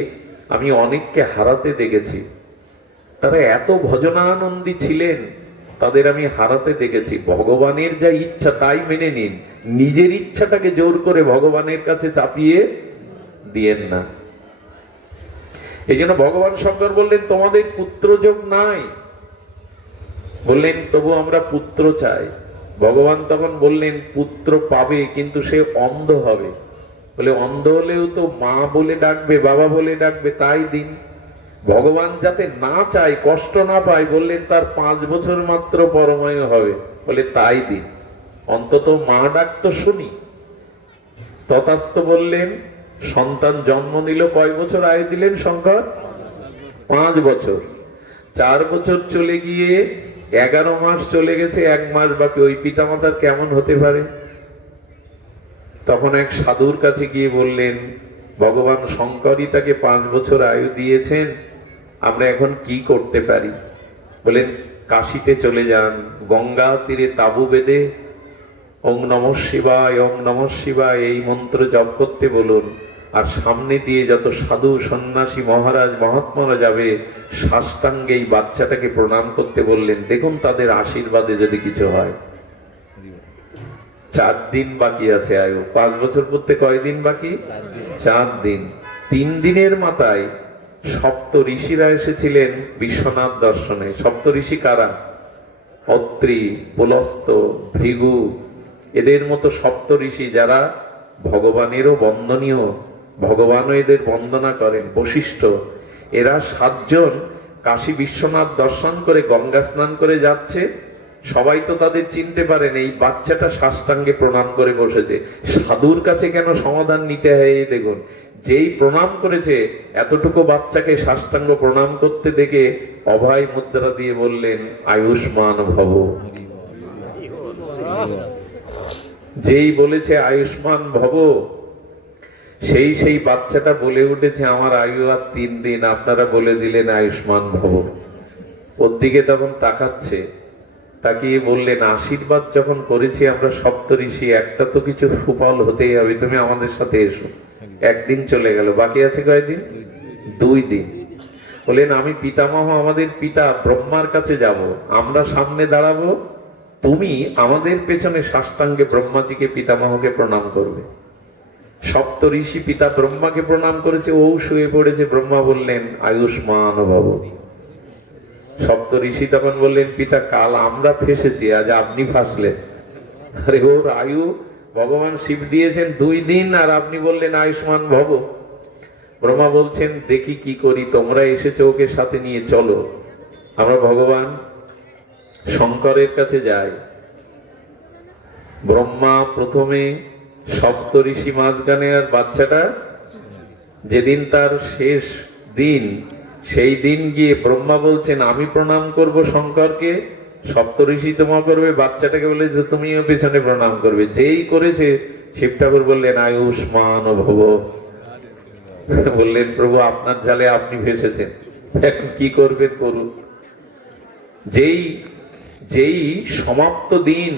আমি অনেককে হারাতে দেখেছি। তারা এত ভজনানন্দী ছিলেন, তাদের আমি হারাতে দেখেছি। ভগবানের যা ইচ্ছা তাই মেনে নিন, নিজের ইচ্ছাটাকে জোর করে ভগবানের কাছে চাপিয়ে দিয়েন না। এই জন্য ভগবান শঙ্কর বললেন তোমাদের পুত্র যোগ নাই, বললেন তবু আমরা পুত্র চাই। ভগবান তখন বললেন পুত্র পাবে, কিন্তু সে অন্ধ হবে। বলে অন্ধ হলেও তো মা বলে ডাকবে, বাবা বলে ডাকবে, তাই দিন। ভগবান যাতে না চায়, কষ্ট না পায়, বললেন তার 5 বছর মাত্র পরমায়ু হবে। বলে তাই দিন, অন্তত মা ডাক তো শুনি। তথাস্তু বললেন। সন্তান জন্ম নিল। কয় বছর আয়ু দিলেন শঙ্কর? 5 বছর। 4 বছর চলে গিয়ে 11 মাস চলে গেছে, 1 মাস বাকি। ওই পিতামাতার কেমন হতে পারে? তখন এক সাধুর কাছে গিয়ে বললেন, ভগবান শঙ্করই তাকে 5 বছর আয়ু দিয়েছেন, আমরা এখন কি করতে পারি? বলেন কাশীতে চলে যান, গঙ্গা তীরে তাবু বেঁধে ওং নমঃ শিবায়, ওং নমঃ শিবায় এই মন্ত্র জপ করতে বলুন। আর সামনে দিয়ে যত সাধু সন্ন্যাসী মহারাজ মহাত্মারা যাবে, সাষ্টাঙ্গে এই বাচ্চাটাকে প্রণাম করতে বললেন। দেখুন তাদের আশীর্বাদে যদি কিছু হয়। 4 দিন বাকি আছে আয়ু। 5 বছর পড়তে কয়দিন বাকি? 4 দিন। 3 দিনের মাথায় সপ্ত ঋষিরা এসেছিলেন বিশ্বনাথ দর্শনে। সপ্ত ঋষি কারা? অত্রি, পুলস্ত, ভৃগু, এদের মতো সপ্ত ঋষি যারা ভগবানেরও বন্দনীয়, ভগবানও এদের বন্দনা করেন। বশিষ্ঠ, এরা 7 জন কাশী বিশ্বনাথ দর্শন করে গঙ্গা স্নান করে যাচ্ছে। সবাই তো তাদের চিনতে পারেন, এই বাচ্চাটা সাষ্টাঙ্গে প্রণাম করে বসেছে। সাধুর কাছে কেন সমাধান নিতে হয়? এই দেখুন, যেই প্রণাম করেছে, এতটুকু বাচ্চাকে সাষ্টাঙ্গ প্রণাম করতে দেখে অভয় মুদ্রা দিয়ে বললেন আয়ুষ্মান ভব। যেই বলেছে আয়ুষ্মান ভব, সেই বাচ্চাটা বলে উঠেছে আমার আয়ু আর 3 দিন, আপনারা বলে দিলেন আয়ুষ্মান ভব। ওর দিকে তখন তাকাচ্ছে, তাকিয়ে বললেন আশীর্বাদ যখন করেছি আমরা সপ্ত ঋষি, একটা তো কিছু সুফল হতেই হবে, তুমি আমাদের সাথে এসো। 1 দিন চলে গেল, বাকি আছে কয়দিন? 2 দিন। বলেন আমি পিতামহ, আমাদের পিতা ব্রহ্মার কাছে যাব, আমরা সামনে দাঁড়াবো, তুমি আমাদের পেছনে সাষ্টাঙ্গে ব্রহ্মাজিকে পিতামহকে প্রণাম করবে। সপ্ত ঋষি পিতা ব্রহ্মাকে প্রণাম করেছে, ও শুয়ে পড়েছে। ব্রহ্মা বললেন আয়ুষ্মান ভব। সপ্ত ঋষি তখন বললেন পিতা কাল আমরা ফেসেছি, আজ আপনি ফাঁসলেন। আরে ওর আয়ু ভগবান শিব দিয়েছেন 2 দিন, আর আপনি বললেন আয়ুষ্মান ভব। ব্রহ্মা বলছেন দেখি কি করি, তোমরা এসেছো, ওকে সাথে নিয়ে চলো, আমরা ভগবান শঙ্করের কাছে যাই। ব্রহ্মা প্রথমে, সপ্ত ঋষি মাঝখানে, আর বাচ্চাটা যেদিন তার শেষ দিন, সেই দিন গিয়ে ব্রহ্মা বলছেন আমি প্রণাম করব শঙ্করকে, সপ্ত ঋষি তোমা করবে, বাচ্চাটাকে বলে যে তুমিও পেছনে প্রণাম করবে। যেই করেছে, শিব ঠাকুর বললেন আয়ুষ্মান ভব। বললেন প্রভু আপনার জালে আপনি ভেসেছেন, এখন কি করবেন করুন। যেই সমাপ্ত দিন,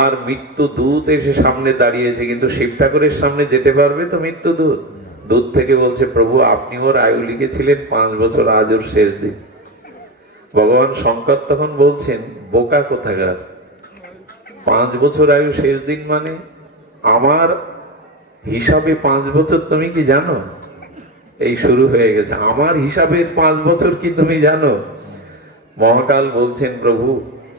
আর মৃত্যু দূত এসে সামনে দাঁড়িয়েছে, কিন্তু শিব ঠাকুরের সামনে যেতে পারবে তো মৃত্যু দূত? দূর থেকে বলছে প্রভু আপনি ওর আয়ু লিখেছিলেন 5 বছর, আজ ওর শেষ দিন। ভগবান শঙ্কর তখন বলছেন বোকা কোথাকার, 5 বছর আয়ু শেষ দিন মানে আমার হিসাবে 5 বছর তুমি কি জানো? এই শুরু হয়ে গেছে, আমার হিসাবের 5 বছর কি তুমি জানো? মহাকাল বলছেন প্রভু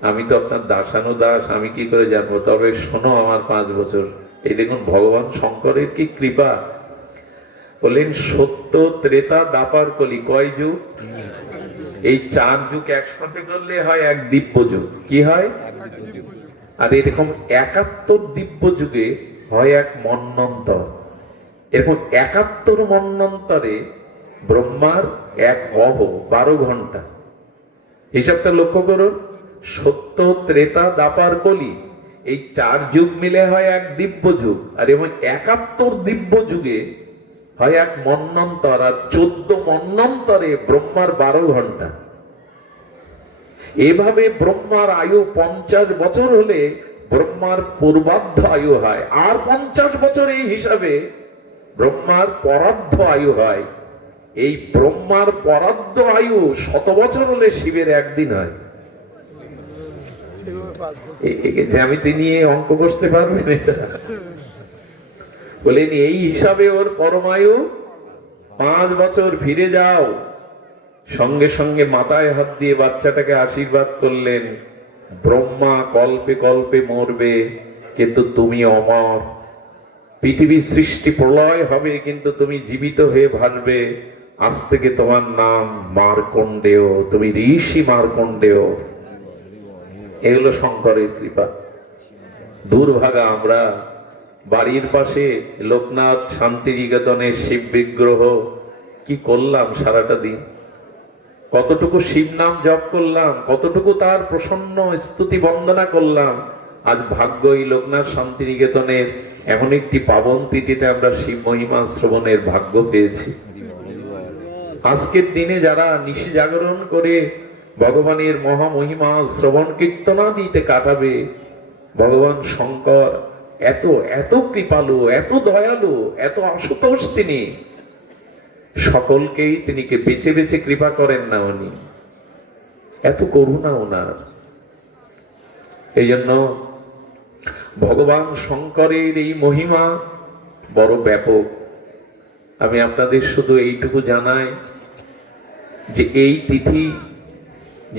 আমি তো আপনার দাসানুদাস, আমি কি করে জানবো, তবে শোনো আমার 5 বছর। এই দেখুন ভগবান শঙ্করের কি কৃপা। বললেন সত্য, ত্রেতা, দ্বাপর, কলি, কয় যুগ? এই 4 যুগ একসাথে করলে হয় এক দিব্য যুগ। কি হয়? আর এরকম 71 দিব্য যুগে হয় এক মন্বন্তর। এরকম 71 মন্বন্তরে ব্রহ্মার এক অহ 12 ঘন্টা। হিসাবটা লক্ষ্য করুন, সত্য, ত্রেতা, দ্বাপর, কলি, এই 4 যুগ মিলে হয় এক দিব্য যুগ। আর এবং 71 দিব্য যুগে হয় এক মন্বন্তর, আর 14 মন্বন্তরে ব্রহ্মার 12 ঘন্টা। এভাবে ব্রহ্মার আয়ু 50 বছর হলে ব্রহ্মার পূর্বার্ধ আয়ু হয়, আর 50 বছর এই হিসাবে ব্রহ্মার পরার্ধ আয়ু হয়। এই ব্রহ্মার পরার্ধ আয়ু 100 বছর হলে শিবের 1 দিন হয়। জ্যামিতি নিয়ে অঙ্ক কষতে পারবেন এটা? বলেন এই হিসাবে ওর পরমায়ু 5 বছর। ফিরে যাও। সঙ্গে সঙ্গে মাথায় হাত দিয়ে বাচ্চাটাকে আশীর্বাদ করলেন, ব্রহ্মা কল্পে কল্পে মরবে, কিন্তু তুমি অমর। পৃথিবীর সৃষ্টি প্রলয় হবে, কিন্তু তুমি জীবিত হয়ে ভাসবে। আজ থেকে তোমার নাম মার্কণ্ডেয়, তুমি ঋষি মার্কণ্ডেয়। এগুলো শঙ্করের কৃপা। দুর্ভাগা আমরা বাড়ির পাশে লোকনাথ শান্তিনিকেতনের শিব বিগ্রহ কি করলাম সারাটা দিন, কতটুকু শিব নাম জপ করলাম, কতটুকু তার প্রসন্ন স্তুতি বন্দনা করলাম। আজ ভাগ্য এই লোকনাথ শান্তিনিকেতনের এমন একটি পাবন তিথিতে আমরা শিব মহিমা শ্রবণের ভাগ্য পেয়েছি। আজকের দিনে যারা নিশি জাগরণ করে ভগবানের মহামহিমা শ্রবণ কীর্তনাদিতে কাটাবে, ভগবান শঙ্কর এত এত কৃপালু, এত দয়ালু, এত আশুতোষ তিনি, সকলকেই তিনি বেছে বেছে কৃপা করেন না, উনি এত করুণা ওনার। এই জন্য ভগবান শঙ্করের এই মহিমা বড় ব্যাপক। আমি আপনাদের শুধু এইটুকু জানাই যে এই তিথি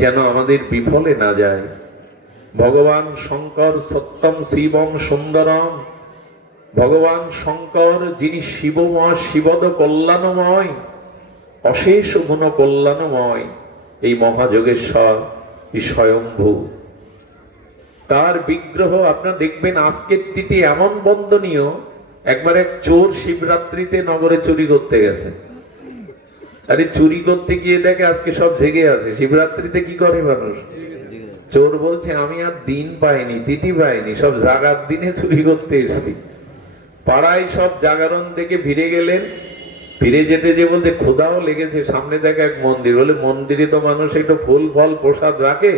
যেন আমাদের বিফলে না যায়। ভগবান শঙ্কর সত্যম শিবম সুন্দরম, ভগবান শঙ্কর যিনি শিবময়, শিবদ কল্যাণময়, অশেষ গুণ কল্যাণময়, এই মহাযোগেশ্বর, এই স্বয়ম্ভু, তার বিগ্রহ আপনারা দেখবেন আজকের তিথি এমন বন্দনীয়। একবার এক চোর শিবরাত্রিতে নগরে চুরি করতে গেছে। আরে চুরি করতে গিয়ে দেখে আজকে সব জেগে আছে। শিবরাত্রিতে কি করে মানুষ? চোর বলছে আমি আর দিন পাইনি, তিথি পাইনি, সব জাগার দিনে চুরি করতে এসছি। পাড়ায় সব জাগরণ দেখে ফিরে গেলেন। ফিরে যেতে যে বলতে ক্ষুধাও লেগেছে, সামনে দেখা এক মন্দির, বলে মন্দিরে তো মানুষ একটু ফুল ফল প্রসাদ রাখে,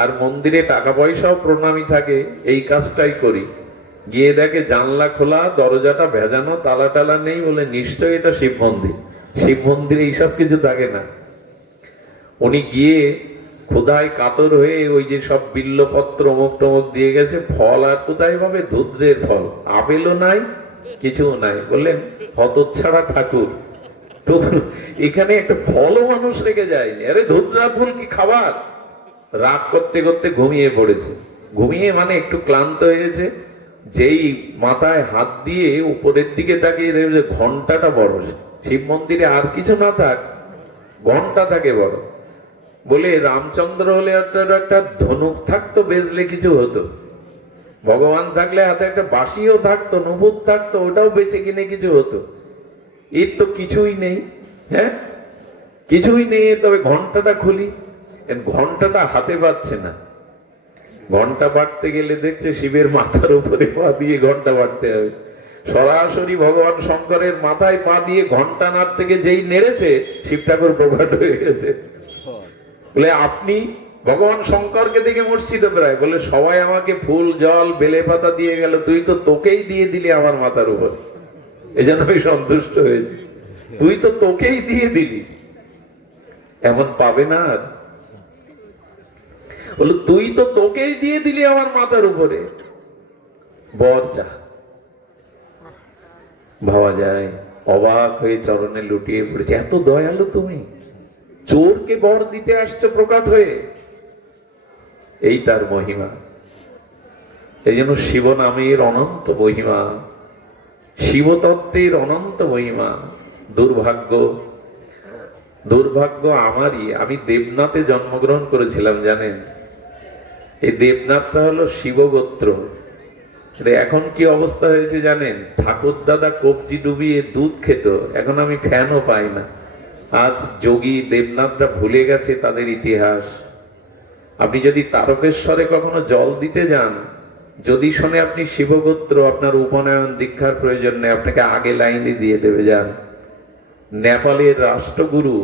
আর মন্দিরে টাকা পয়সাও প্রণামী থাকে, এই কাজটাই করি। গিয়ে দেখে জানলা খোলা, দরজাটা ভেজানো, তালা টালা নেই, বলে নিশ্চয়ই এটা শিব মন্দির। শিব মন্দিরে এইসব কিছু থাকে না। উনি গিয়ে ক্ষুধায় কাতর হয়ে ওই যে সব বিল্লপত্র অমুক টমুক দিয়ে গেছে, ফল আর কোথায় পাবে? ধুদ্রের ফল, আপেলও নাই, কিছু নাই। বললেন হতচ্ছাড়া ঠাকুর, তো এখানে একটা ফলও মানুষ রেখে যায়নি। আরে ধুদ্রা ফুল কি খাবার? রাগ করতে করতে ঘুমিয়ে পড়েছে। ঘুমিয়ে মানে একটু ক্লান্ত হয়েছে, যেই মাথায় হাত দিয়ে উপরের দিকে তাকিয়ে দেখবে ঘন্টাটা বড়। শিব মন্দিরে আর কিছু না থাক, ঘন্টা থাকে বড়। বলে রামচন্দ্র হলে একটা ধনুক থাকতো, বেজলে কিছু হতো। ভগবান থাকলে হাতে একটা বাঁশিও থাকতো, নুপুর থাকতো, ওটাও বেঁচে কিনে কিছু হতো। এর তো কিছুই নেই। হ্যাঁ, কিছুই নেই। তবে ঘন্টাটা খুলি, ঘন্টাটা হাতে পাচ্ছে না। ঘন্টা বাড়তে গেলে দেখছে শিবের মাথার উপরে পা দিয়ে ঘন্টা বাড়তে হবে। সরাসরি ভগবান শঙ্করের মাথায় পা দিয়ে ঘন্টা নাড় থেকে যেই নেড়েছে, শিব ঠাকুর প্রকট হয়ে গেছে। বলে আপনি ভগবান শঙ্করকে দেখে মূর্ছিত প্রায়। বলে সবাই আমাকে ফুল জল বেলে পাতা দিয়ে গেল, তুই তো তোকেই দিয়ে দিলি আমার মাথার উপর। এই জন্য আমি সন্তুষ্ট হয়েছি। তুই তো তোকেই দিয়ে দিলি, এমন পাবে না আর। বলে তুই তো তোকেই দিয়ে দিলি আমার মাথার উপরে, বর চা। ভাবা যায়, অবাক হয়ে চরণে লুটিয়ে পড়েছে। এত দয়ালু তুমি, চোরকে বর দিতে আসছো প্রকট হয়ে। এই তার মহিমা। এই জন্য শিব নামের অনন্ত মহিমা, শিবতত্ত্বের অনন্ত মহিমা। দুর্ভাগ্য, দুর্ভাগ্য আমারই। আমি দেবনাথে জন্মগ্রহণ করেছিলাম, জানেন? এই দেবনাথটা হলো শিবগোত্র। এখন কি অবস্থা হয়েছে জানেন? ঠাকুর দাদা কবজি ডুবিয়ে দুধ খেত, এখন আমি ফ্যানও পাই না। আজ যোগী দেবনাথরা ভুলে গেছে তাদের ইতিহাস। আপনি যদি তারকেশ্বরে কখনো জল দিতে যান, যদি শোনে আপনি শিবগোত্র, আপনার উপনয়ন দীক্ষার প্রয়োজন নেই, আপনাকে আগে লাইনে দিয়ে দেবে। যান। নেপালের রাষ্ট্রগুরু,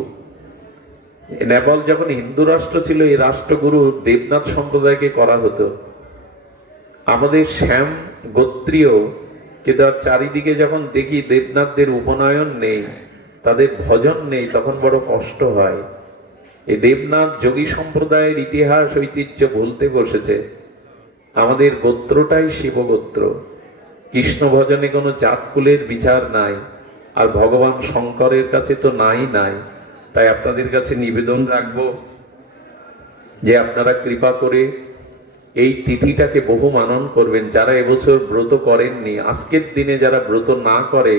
নেপাল যখন হিন্দু রাষ্ট্র ছিল, এই রাষ্ট্রগুরু দেবনাথ সম্প্রদায়কে করা হতো। আমাদের শ্যাম গোত্রীয়, কিন্তু চারিদিকে যখন দেখি দেবনাথদের উপনয়ন নেই, তাদের ভজন নেই, তখন বড় কষ্ট হয়। এই দেবনাথ যোগী সম্প্রদায়ের ইতিহাস ঐতিহ্য ভুলতে বসেছে। আমাদের গোত্রটাই শিবগোত্র। কৃষ্ণ ভজনে কোনো জাতকুলের বিচার নাই, আর ভগবান শঙ্করের কাছে তো নাই নাই। তাই আপনাদের কাছে নিবেদন রাখবো যে আপনারা কৃপা করে এই তিথিটাকে বহু মানন করবেন। যারা এবছর ব্রত করেননি, আজকের দিনে যারা ব্রত না করে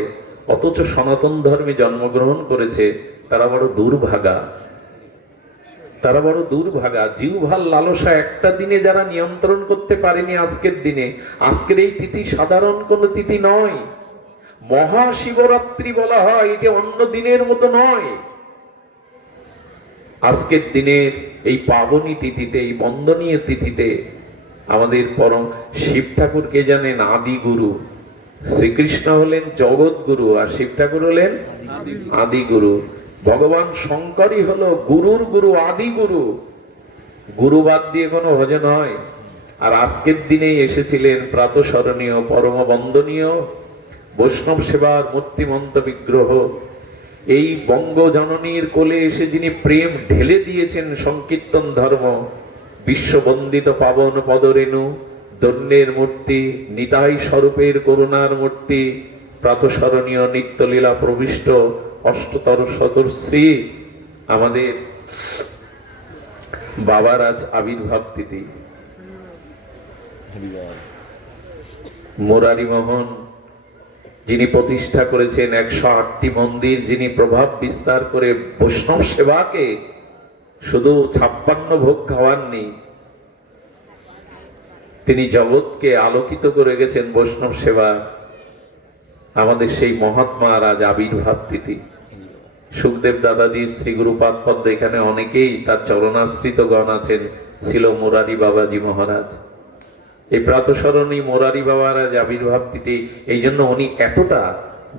অথচ সনাতন ধর্মে জন্মগ্রহণ করেছে, তারা বড় দুর্ভাগা, তারা বড় দুর্ভাগা। জিহ্বার লালসা একটা দিনে যারা নিয়ন্ত্রণ করতে পারেনি আজকের দিনে, আজকের এই তিথি সাধারণ কোনো তিথি নয়, মহাশিবরাত্রি বলা হয়, এটা অন্য দিনের মতো নয়। আজকের দিনের এই পাবনী তিথিতে, এই বন্দনীয় তিথিতে আমাদের পরম শিব ঠাকুর কে জানেন? আদি গুরু। শ্রীকৃষ্ণ হলেন জগৎ গুরু আর শিব ঠাকুর হলেন আদি গুরু। ভগবান শঙ্করই হলো গুরুর গুরু, আদি গুরু। গুরু বাদ দিয়ে কোনো ভজন হয়? আর আজকের দিনেই এসেছিলেন প্রাতঃস্মরণীয় পরম বন্দনীয় বৈষ্ণব সেবার মূর্তিমন্ত বিগ্রহ। এই বঙ্গজননীর কোলে এসে যিনি প্রেম ঢেলে দিয়েছেন, সংকীর্তন ধর্ম, বিশ্ববন্দিত পাবন পদরেণু দন্যের মূর্তি, নিতাই স্বরূপের করুণার মূর্তি, প্রাতঃস্মরণীয় নিত্যলীলা প্রবিষ্ট অষ্টতর শতশ্রী আমাদের বাবার আজ আবির্ভাব তিথি। মুরারি মোহন যিনি প্রতিষ্ঠা করেছেন 108টি মন্দির, যিনি প্রভাব বিস্তার করে বৈষ্ণব সেবাকে শুধু 56 ভোগ খাওয়াননি, তিনি জগৎকে আলোকিত করে গেছেন বৈষ্ণব সেবা। আমাদের সেই মহাত্মার আজ আবির্ভাব তিথি। সুখদেব দাদাজি, শ্রী গুরুপাদ পদ্ম, এখানে অনেকেই তার চরণাশ্রিত গণ আছেন, ছিল মুরারি বাবাজি মহারাজ। এই প্রাতঃস্মরণী মুরারি বাবার আজ আবির্ভাব তিথি। এই জন্য উনি এতটা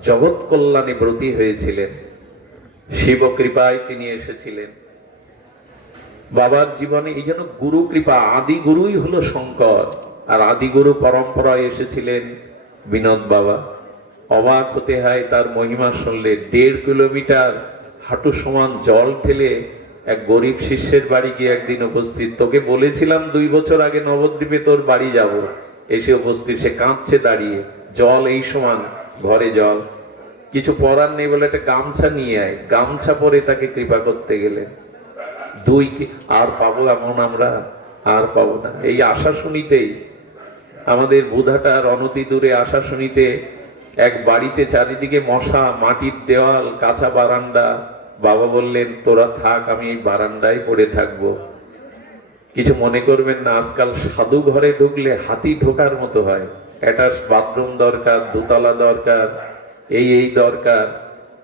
জগৎ কল্যাণে ব্রতী হয়েছিলেন, শিব কৃপায় তিনি এসেছিলেন বাবার জীবনে। এই জন্য গুরু কৃপা, আদি গুরুই হলো শঙ্কর, আর আদি গুরু পরম্পরায় এসেছিলেন বিনোদ বাবা। অবাক হতে হয় তার মহিমা শুনলে। 1.5 কিলোমিটার হাঁটু সমান জল ঠেলে এক গরিব শিষ্যের বাড়ি গিয়ে একদিন উপস্থিত। তোকে বলেছিলাম 2 বছর আগে নবদ্বীপে তোর বাড়ি যাব, এসে উপস্থিত। সে কাঁদছে দাঁড়িয়ে, জল এই সমান, ঘরে জল, কিছু পরার নেই বলে একটা গামছা নিয়ে আয়। গামছা পরে তাকে কৃপা করতে গেলেন। আর পাবো এমন আমরা আর পাবো না। এই আশা শুনিতেই আমাদের বুধাটার অনতি দূরে আশা শুনিতে এক বাড়িতে চারিদিকে মশা, মাটির দেওয়াল, কাঁচা বারান্দা। বাবা বললেন তোরা থাক, আমি এই বারান্দায় পড়ে থাকবো। কিছু মনে করবেন না, আজকাল সাধু ঘরে ঢুকলে হাতি ঢোকার মতো হয়। অ্যাটাচ বাথরুম দরকার, দোতলা দরকার, এই দরকার।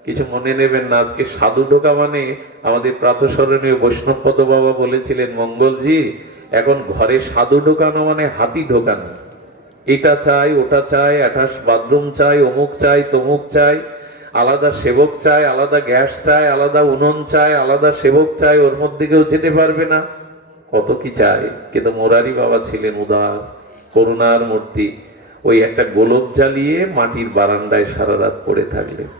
কিছু মনে নেবেন না। আজকে সাধু ঢোকা মানে আমাদের প্রাতঃস্মরণীয় বৈষ্ণবপদ বাবা বলেছিলেন, মঙ্গলজি, এখন ঘরে সাধু ঢোকানো মানে হাতি ঢোকানো। এটা চাই, ওটা চাই, অ্যাটাচ বাথরুম চাই, অমুক চাই, তমুক চাই, আলাদা সেবক চাই, আলাদা গ্যাস চাই, আলাদা উনুন চাই, আলাদা সেবক চাই, ওর মধ্যে কেউ যেতে পারবে না, কত কি চাই। কিন্তু মুরারি বাবা ছিলেন উদার, করুণার মূর্তি। ওই একটা গোলক জ্বালিয়ে মাটির বারান্দায় সারা রাত পড়ে থাকলেন।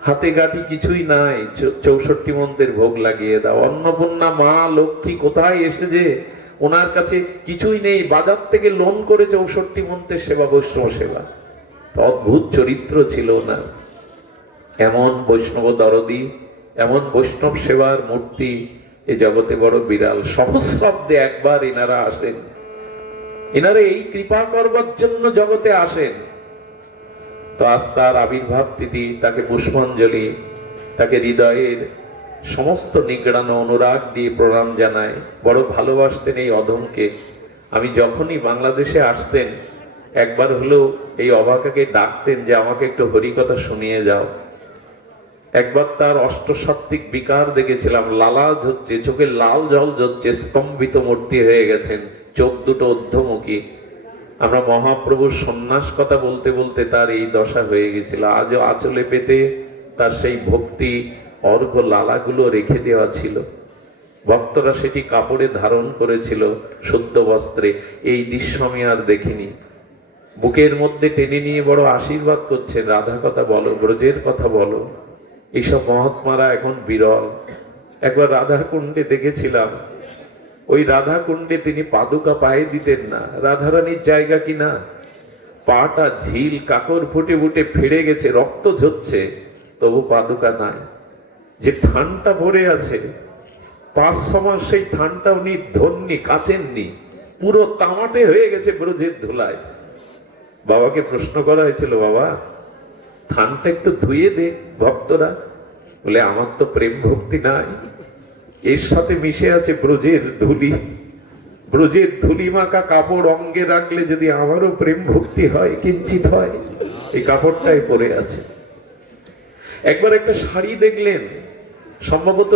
হাতে গাঠি কিছুই নাই, 64 মন্ত্রের ভোগ লাগিয়ে দাও। অন্নপূর্ণা মা লক্ষ্মী কোথায় এসে যে ওনার কাছে কিছুই নেই, বাজার থেকে লোন করে 64 মন্ত্রের সেবা, বৈষ্ণব সেবা। অদ্ভুত চরিত্র ছিল না। এমন বৈষ্ণব দরদি, এমন বৈষ্ণব সেবার মূর্তি এ জগতে বড় বিরাল। সহস্রাব্দে একবার এনারা আসেন, এনারা এই কৃপা করবার জন্য জগতে আসেন। তো আজ তার আবির্ভাব তিথি, তাকে পুষ্পাঞ্জলি, তাকে হৃদয়ের সমস্ত নিগড়ানো অনুরাগ দিয়ে প্রণাম জানায়। বড় ভালোবাসতেন এই অধমকে। আমি যখনই বাংলাদেশে আসতেন একবার হলেও এই অবাকাকে ডাকতেন যে আমাকে একটু হরিকথা শুনিয়ে যাও। একবার তার অষ্টসাত্ত্বিক বিকার দেখেছিলাম, লালাজ হচ্ছে, চোখে লাল জল ঝরছে, স্তম্ভিত মূর্তি হয়ে গেছেন, চোখ দুটো ঊর্ধ্বমুখী। আমরা মহাপ্রভুর সন্ন্যাস কথা বলতে বলতে তার এই দশা হয়ে গেছিল। আজও আঁচলে পেতে তার সেই ভক্তি অর্ঘ্য লালাগুলো রেখে দেওয়া ছিল। ভক্তরা সেটি কাপড়ে ধারণ করেছিল, শুদ্ধ বস্ত্রে। এই দৃশ্য আমি আর দেখিনি। বুকের মধ্যে টেনে নিয়ে বড় আশীর্বাদ করছে, রাধা কথা বলো, ব্রজের কথা বলো। এইসব মহাত্মারা এখন বিরল। একবার রাধা কুণ্ডে দেখেছিলাম, ওই রাধা কুণ্ডে তিনি পাদুকা পায়ে দিতেন না। রাধারানীর জায়গা কিনা, পাটা ঝিল, কাকর ফুটে ফুটে ফেড়ে গেছে, রক্ত ঝরছে, তবু পাদুকা নাই। যে থানটা ভরে আছে, 5-6 মাস সেই থানটা উনি ধরনি, কাচেননি, পুরো তামাটে হয়ে গেছে ব্রজের ধুলায়। বাবাকে প্রশ্ন করা হয়েছিল, বাবা থানটা একটু ধুয়ে দে ভক্তরা। বলে, আমার তো প্রেম ভক্তি নাই, এর সাথে মিশে আছে ব্রজের ধুলি। ব্রজের ধুলি মাখা কাপড় অঙ্গে রাখলে যদি আমারও প্রেম ভক্তি হয়, কিঞ্চিত হয়, এই কাপড়টাই পরে আছে। একবার একটা শাড়ি দেখলেন, সম্ভবত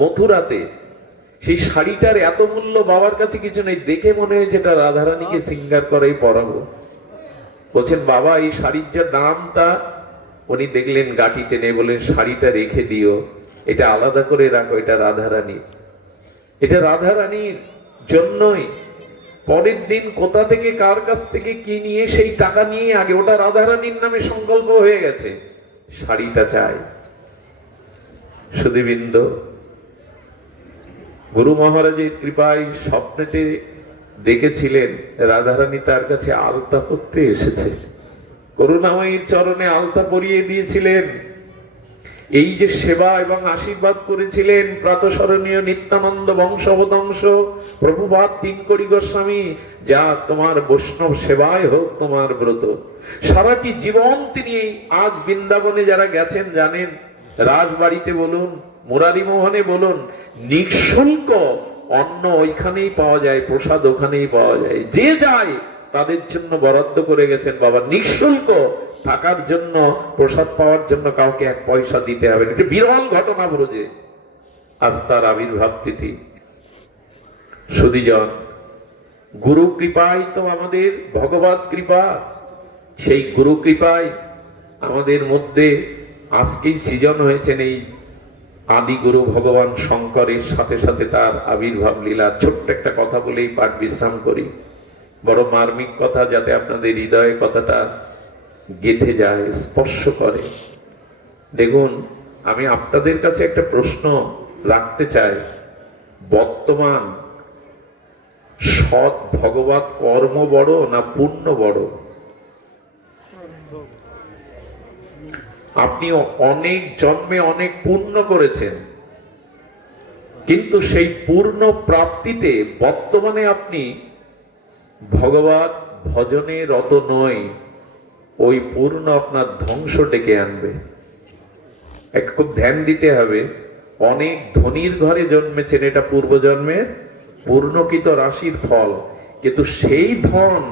মথুরাতে। সেই শাড়িটার এত মূল্য, বাবার কাছে কিছু নেই, দেখে মনে হয়েছে এটা রাধারানীকে সিঙ্গার করাই পরাবো। বলছেন, বাবা এই শাড়ির যা দাম তা। উনি দেখলেন গাটি টেনে বলেন, শাড়িটা রেখে দিও, এটা আলাদা করে রাখো, এটা রাধারানীর। এটা রাধারানীর জন্যই। পরের দিন কোথা থেকে কার কাছ থেকে কি নিয়ে সেই টাকা নিয়ে আগে ওটা রাধারানীর নামে সংকল্প হয়ে গেছে, শাড়িটা চাই। সুধীবৃন্দ, গুরু মহারাজের কৃপায় স্বপ্নেতে দেখেছিলেন রাধারানী তার কাছে আলতা পরতে এসেছে। করুণাময়ীর চরণে আলতা পরিয়ে দিয়েছিলেন। এই যে সেবা এবং আশীর্বাদ করেছিলেন, প্রাতঃস্মরণীয় নিত্যানন্দ বংশবদংশ প্রভুপাদ তিনকড়ি গোস্বামী, যা তোমার বৈষ্ণব সেবায় হোক তোমার ব্রত। সারাটি জীবন তিনি আজ বৃন্দাবনে যারা গেছেন জানেন, রাজবাড়িতে বলুন, মুরারি মোহনে বলুন, নিঃশুল্ক অন্ন ওইখানেই পাওয়া যায়, প্রসাদ ওখানেই পাওয়া যায়। যে যায় তাদের জন্য বরাদ্দ করে গেছেন বাবা, নিঃশুল্ক থাকার জন্য, প্রসাদ পাওয়ার জন্য কাউকে এক পয়সা দিতে হবে। এটা বিরল ঘটনা ব্রজে। আজ তার আবির্ভাব তিথি। সুধীজন, গুরু কৃপায় তো আমাদের ভগবত কৃপা। সেই গুরু কৃপায় আমাদের মধ্যে আজকেই সৃজন হয়েছেন এই আদি গুরু ভগবান শঙ্করের, সাথে সাথে তার আবির্ভাব লীলা। ছোট্ট একটা কথা বলেই পাঠ বিশ্রাম করি, বড় মার্মিক কথা, যাতে আপনাদের হৃদয়ে কথাটা গেঁথে যায়, স্পর্শ করে। দেখুন, আমি আপনাদের কাছে একটা প্রশ্ন রাখতে চাই। বর্তমান সৎ ভগবত কর্ম বড় না পুণ্য বড়? আপনি অনেক জন্মে অনেক পুণ্য করেছেন, কিন্তু সেই পূর্ণ প্রাপ্তিতে বর্তমানে আপনি ভগবত ভজনে রত নয়, ওই পূর্ণ আপনার ধ্বংস ডেকে আনবে। খুব ধ্যান দিতে হবে। অনেক ধনীর ঘরে জন্মেছেন, এটা পূর্বজন্মের পূর্ণকৃত রাশির ফল। কিন্তু সেই ধন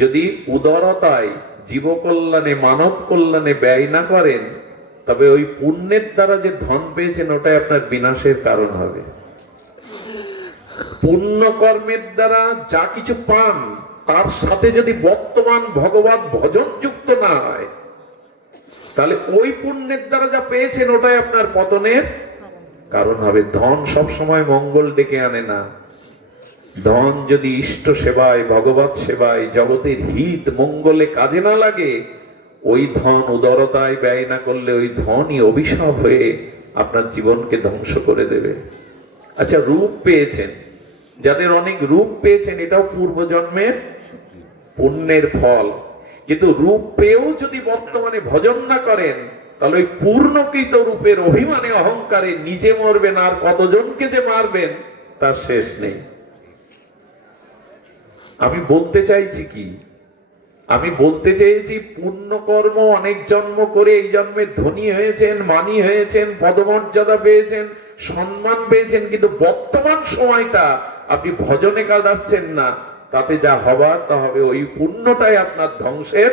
যদি উদারতায়, জীবকল্যাণে, মানব কল্যাণে ব্যয় না করেন, তবে ওই পুণ্যের দ্বারা যে ধন পেয়েছেন ওটাই আপনার বিনাশের কারণ হবে। পুণ্য কর্মের দ্বারা যা কিছু পান, তার সাথে যদি বর্তমান ভগবত ভজন যুক্ত না হয়, তাহলে ওই পুণ্যের দ্বারা যা পেয়েছেন ওটাই আপনার পতনের কারণ হবে। ধন সব সময় মঙ্গল ডেকে আনে না। ধন যদি ইষ্ট সেবায়, ভগবত সেবায়, জগতের হিত মঙ্গলে কাজে না লাগে, ওই ধন উদারতায় ব্যয় না করলে ওই ধনই অভিশাপ হয়ে আপনার জীবনকে ধ্বংস করে দেবে। আচ্ছা, রূপ পেয়েছেন, যাদের অনেক রূপ পেয়েছেন, এটাও পূর্বজন্মের পুণ্যের ফল। কিন্তু রূপ পেয়েও যদি বর্তমানে ভজন না করেন, তাহলে ওই পূর্ণকৃত রূপের অভিমানে, অহংকারে নিজে মরবেন, আর কতজনকে যে মারবেন তার শেষ নেই। আমি বলতে চাইছি কি? আমি বলতে চেয়েছি, পুণ্যকর্ম অনেক জন্ম করে এই জন্মে ধনী হয়েছেন, মানী হয়েছেন, পদমর্যাদা পেয়েছেন, সম্মান পেয়েছেন, কিন্তু বর্তমান সময়টা আপনি ভজনে কাটাচ্ছেন না, তাতে যা হবার তা হবে। ওই পুণ্যটাই আপনার ধ্বংসের।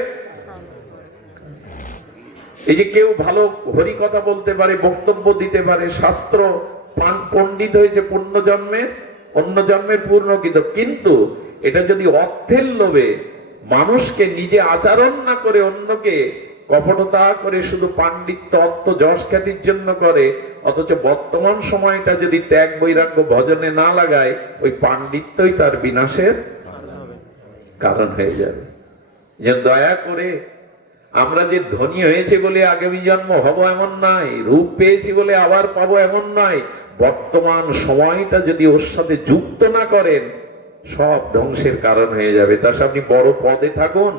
এই যে কেউ ভালো হরি কথা বলতে পারে, বক্তব্য দিতে পারে, শাস্ত্র পণ্ডিত হয়েছে পূর্ণ জন্মে, অন্য জন্মের পূর্ণকৃত, কিন্তু এটা যদি অর্থের লোভে মানুষকে নিজে আচরণ না করে অন্যকে কপটতা করে শুধু পাণ্ডিত্য, অর্থ, যশ খ্যাতির জন্য করে, অথচ বর্তমান সময়টা যদি ত্যাগ বৈরাগ্য ভজনে না লাগায়, ওই পাণ্ডিত্যই তার বিনাশের কারণ হয়ে যাবে। যে দয়া করে আমরা যে ধনী হয়েছে বলে আগামী জন্ম হব এমন নয়, রূপ পেয়েছি বলে আবার পাবো এমন নয়। বর্তমান সময়টা যদি ওর সাথে যুক্ত না করেন, সব ধ্বংসের কারণ হয়ে যাবে। তার সাথে আপনি বড় পদে থাকুন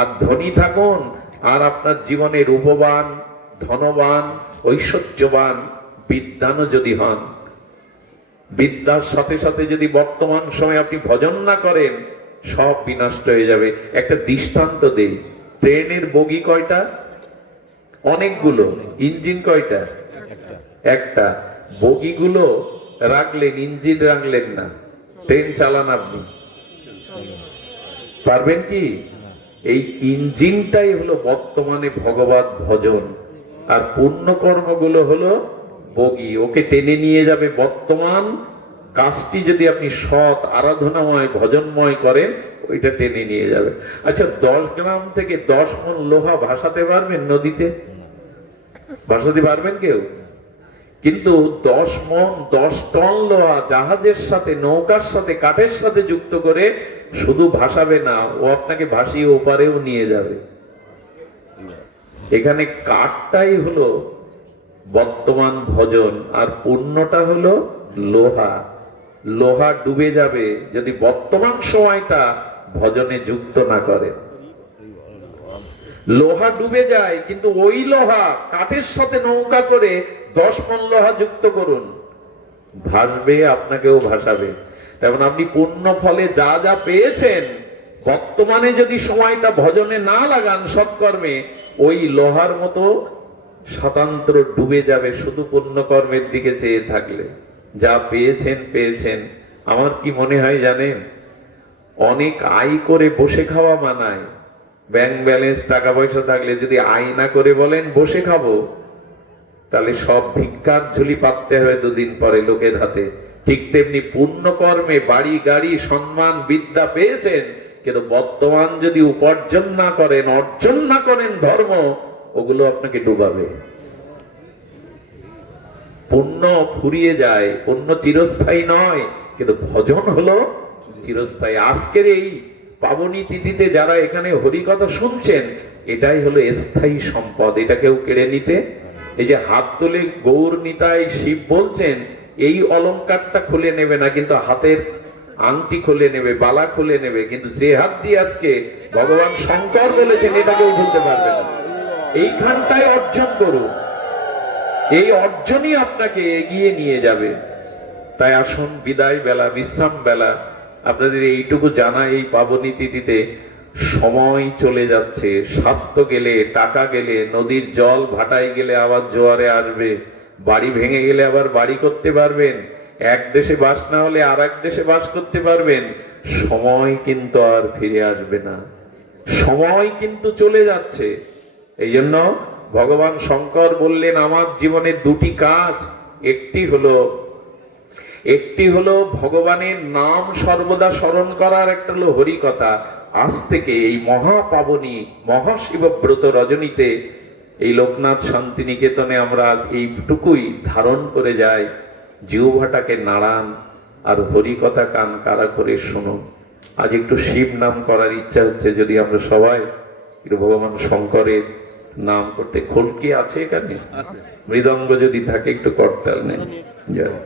আর ধনী থাকুন, আর আপনার জীবনে রূপবান, ধনবান, ঐশ্বর্যবান, বিদ্বানও যদি হন, বিদ্যার সাথে সাথে যদি বর্তমান সময়ে আপনি ভজন না করেন, সব বিনষ্ট হয়ে যাবে। একটা দৃষ্টান্ত দেই, ট্রেনের বগি কয়টা? অনেকগুলো। ইঞ্জিন কয়টা? একটা। বগিগুলো রাখলেন, ইঞ্জিন রাখলেন না, ট্রেন চালান আপনি পারবেন কি? এই ইঞ্জিনটাই হলো বর্তমানে ভগবত ভজন, আর পুণ্য কর্মগুলো হলো বগি, ওকে টেনে নিয়ে যাবে। বর্তমান কাজটি যদি আপনি সৎ আরাধনাময় ভজনময় করেন, ওইটা টেনে নিয়ে যাবে। আচ্ছা, 10 গ্রাম থেকে 10 মণ লোহা ভাসাতে পারবেন নদীতে? ভাসাতে পারবেন কেউ? কিন্তু 10 মণ 10 টন লোহা জাহাজের সাথে, নৌকার সাথে, কাঠের সাথে যুক্ত করে শুধু ভাসাবে না, ও আপনাকে ভাসিয়ে ওপারেও নিয়ে যাবে। এখানে কাঠটাই হলো বর্তমান ভজন, আর পুণ্যটা হলো লোহা। লোহা ডুবে যাবে যদি বর্তমান সময়টা ভজনে যুক্ত না করে। লোহা ডুবে যায়, কিন্তু ওই লোহা কাঠের সাথে নৌকা করে 10 মণ লোহা যুক্ত করুন, ভাসবে, আপনাকেও ভাসাবে। তেমন আপনি পুণ্য ফলে যা যা পেয়েছেন, বর্তমানে যদি সময়টা ভজনে না লাগান, সৎকর্মে, ওই লোহার মতো স্বতন্ত্র ডুবে যাবে শুধু পুণ্য কর্মের দিকে চেয়ে থাকলে। যা পেয়েছেন পেয়েছেন। আমার কি মনে হয় জানেন, অনেক আয় করে বসে খাওয়া মানায়। ব্যাংক ব্যালেন্স, টাকা পয়সা থাকলে যদি আয় না করে বলেন বসে খাবো, তাহলে সব ভিক্ষার ঝুলি পাততে হবে 2 দিন পরে লোকের হাতে। ঠিক তেমনি পুণ্য কর্মে বাড়ি গাড়ি সম্মান বিদ্যা পেয়েছেন, কিন্তু বর্তমান যদি উপার্জন না করেন, অর্জন না করেন ধর্ম, ওগুলো আপনাকে ডুবাবে। পুণ্য ফুরিয়ে যায়, পুণ্য চিরস্থায়ী নয়, কিন্তু ভজন হলো চিরস্থায়ী। আজকের এই পাবনী তিথিতে যারা এখানে হরিকথা শুনছেন, এটাই হলো স্থায়ী সম্পদ, এটা কেউ কেড়ে নিতে। এই যে হাত তুলে গৌর নিতাই শিব বলছেন, এই অলংকারটা খুলে নেবে না, কিন্তু হাতের আংটি খুলে নেবে, বালা খুলে নেবে, কিন্তু যে হাত দিয়ে আজকে ভগবান শঙ্কর বলেছেন, এটা কেউ খুলতে পারবে না। এইখানটায় অর্জন করুন, এই অর্জনই আপনাকে এগিয়ে নিয়ে যাবে। তাই আসুন, বিদায় বেলা, বিশ্রাম বেলা, আপনাদের এইটুকু জানা, এই পাবনী তিথিতে সময় চলে যাচ্ছে। স্বাস্থ্য গেলে, টাকা গেলে, নদীর জল ভাটায় গেলে আবার জোয়ারে আসবে, বাড়ি ভেঙে গেলে আবার বাড়ি করতে পারবেন, এক দেশে বাস না হলে আর এক দেশে বাস করতে পারবেন। সময় কিন্তু আর ফিরে আসবে না, সময় কিন্তু চলে যাচ্ছে। এই জন্য ভগবান শঙ্কর বললেন, আমার জীবনে 2টি কাজ। একটি হলো ভগবানের নাম সর্বদা স্মরণ করার, একটা হলো হরিকথা। আজ থেকে এই মহাপাবনী মহাশিব ব্রত রজনীতে এই লোকনাথ শান্তিনিকেতনে আমরা আজ এইটুকুই ধারণ করে যাই, জিহ্বাটাকে নাড়ান আর হরিকথা কান কারা করে শুনুন। আজ একটু শিব নাম করার ইচ্ছা হচ্ছে, যদি আমরা সবাই একটু ভগবান শঙ্করের নাম করতে। খোলকি আছে এখানে? মৃদঙ্গ যদি থাকে একটু করতাল নেই। জয়।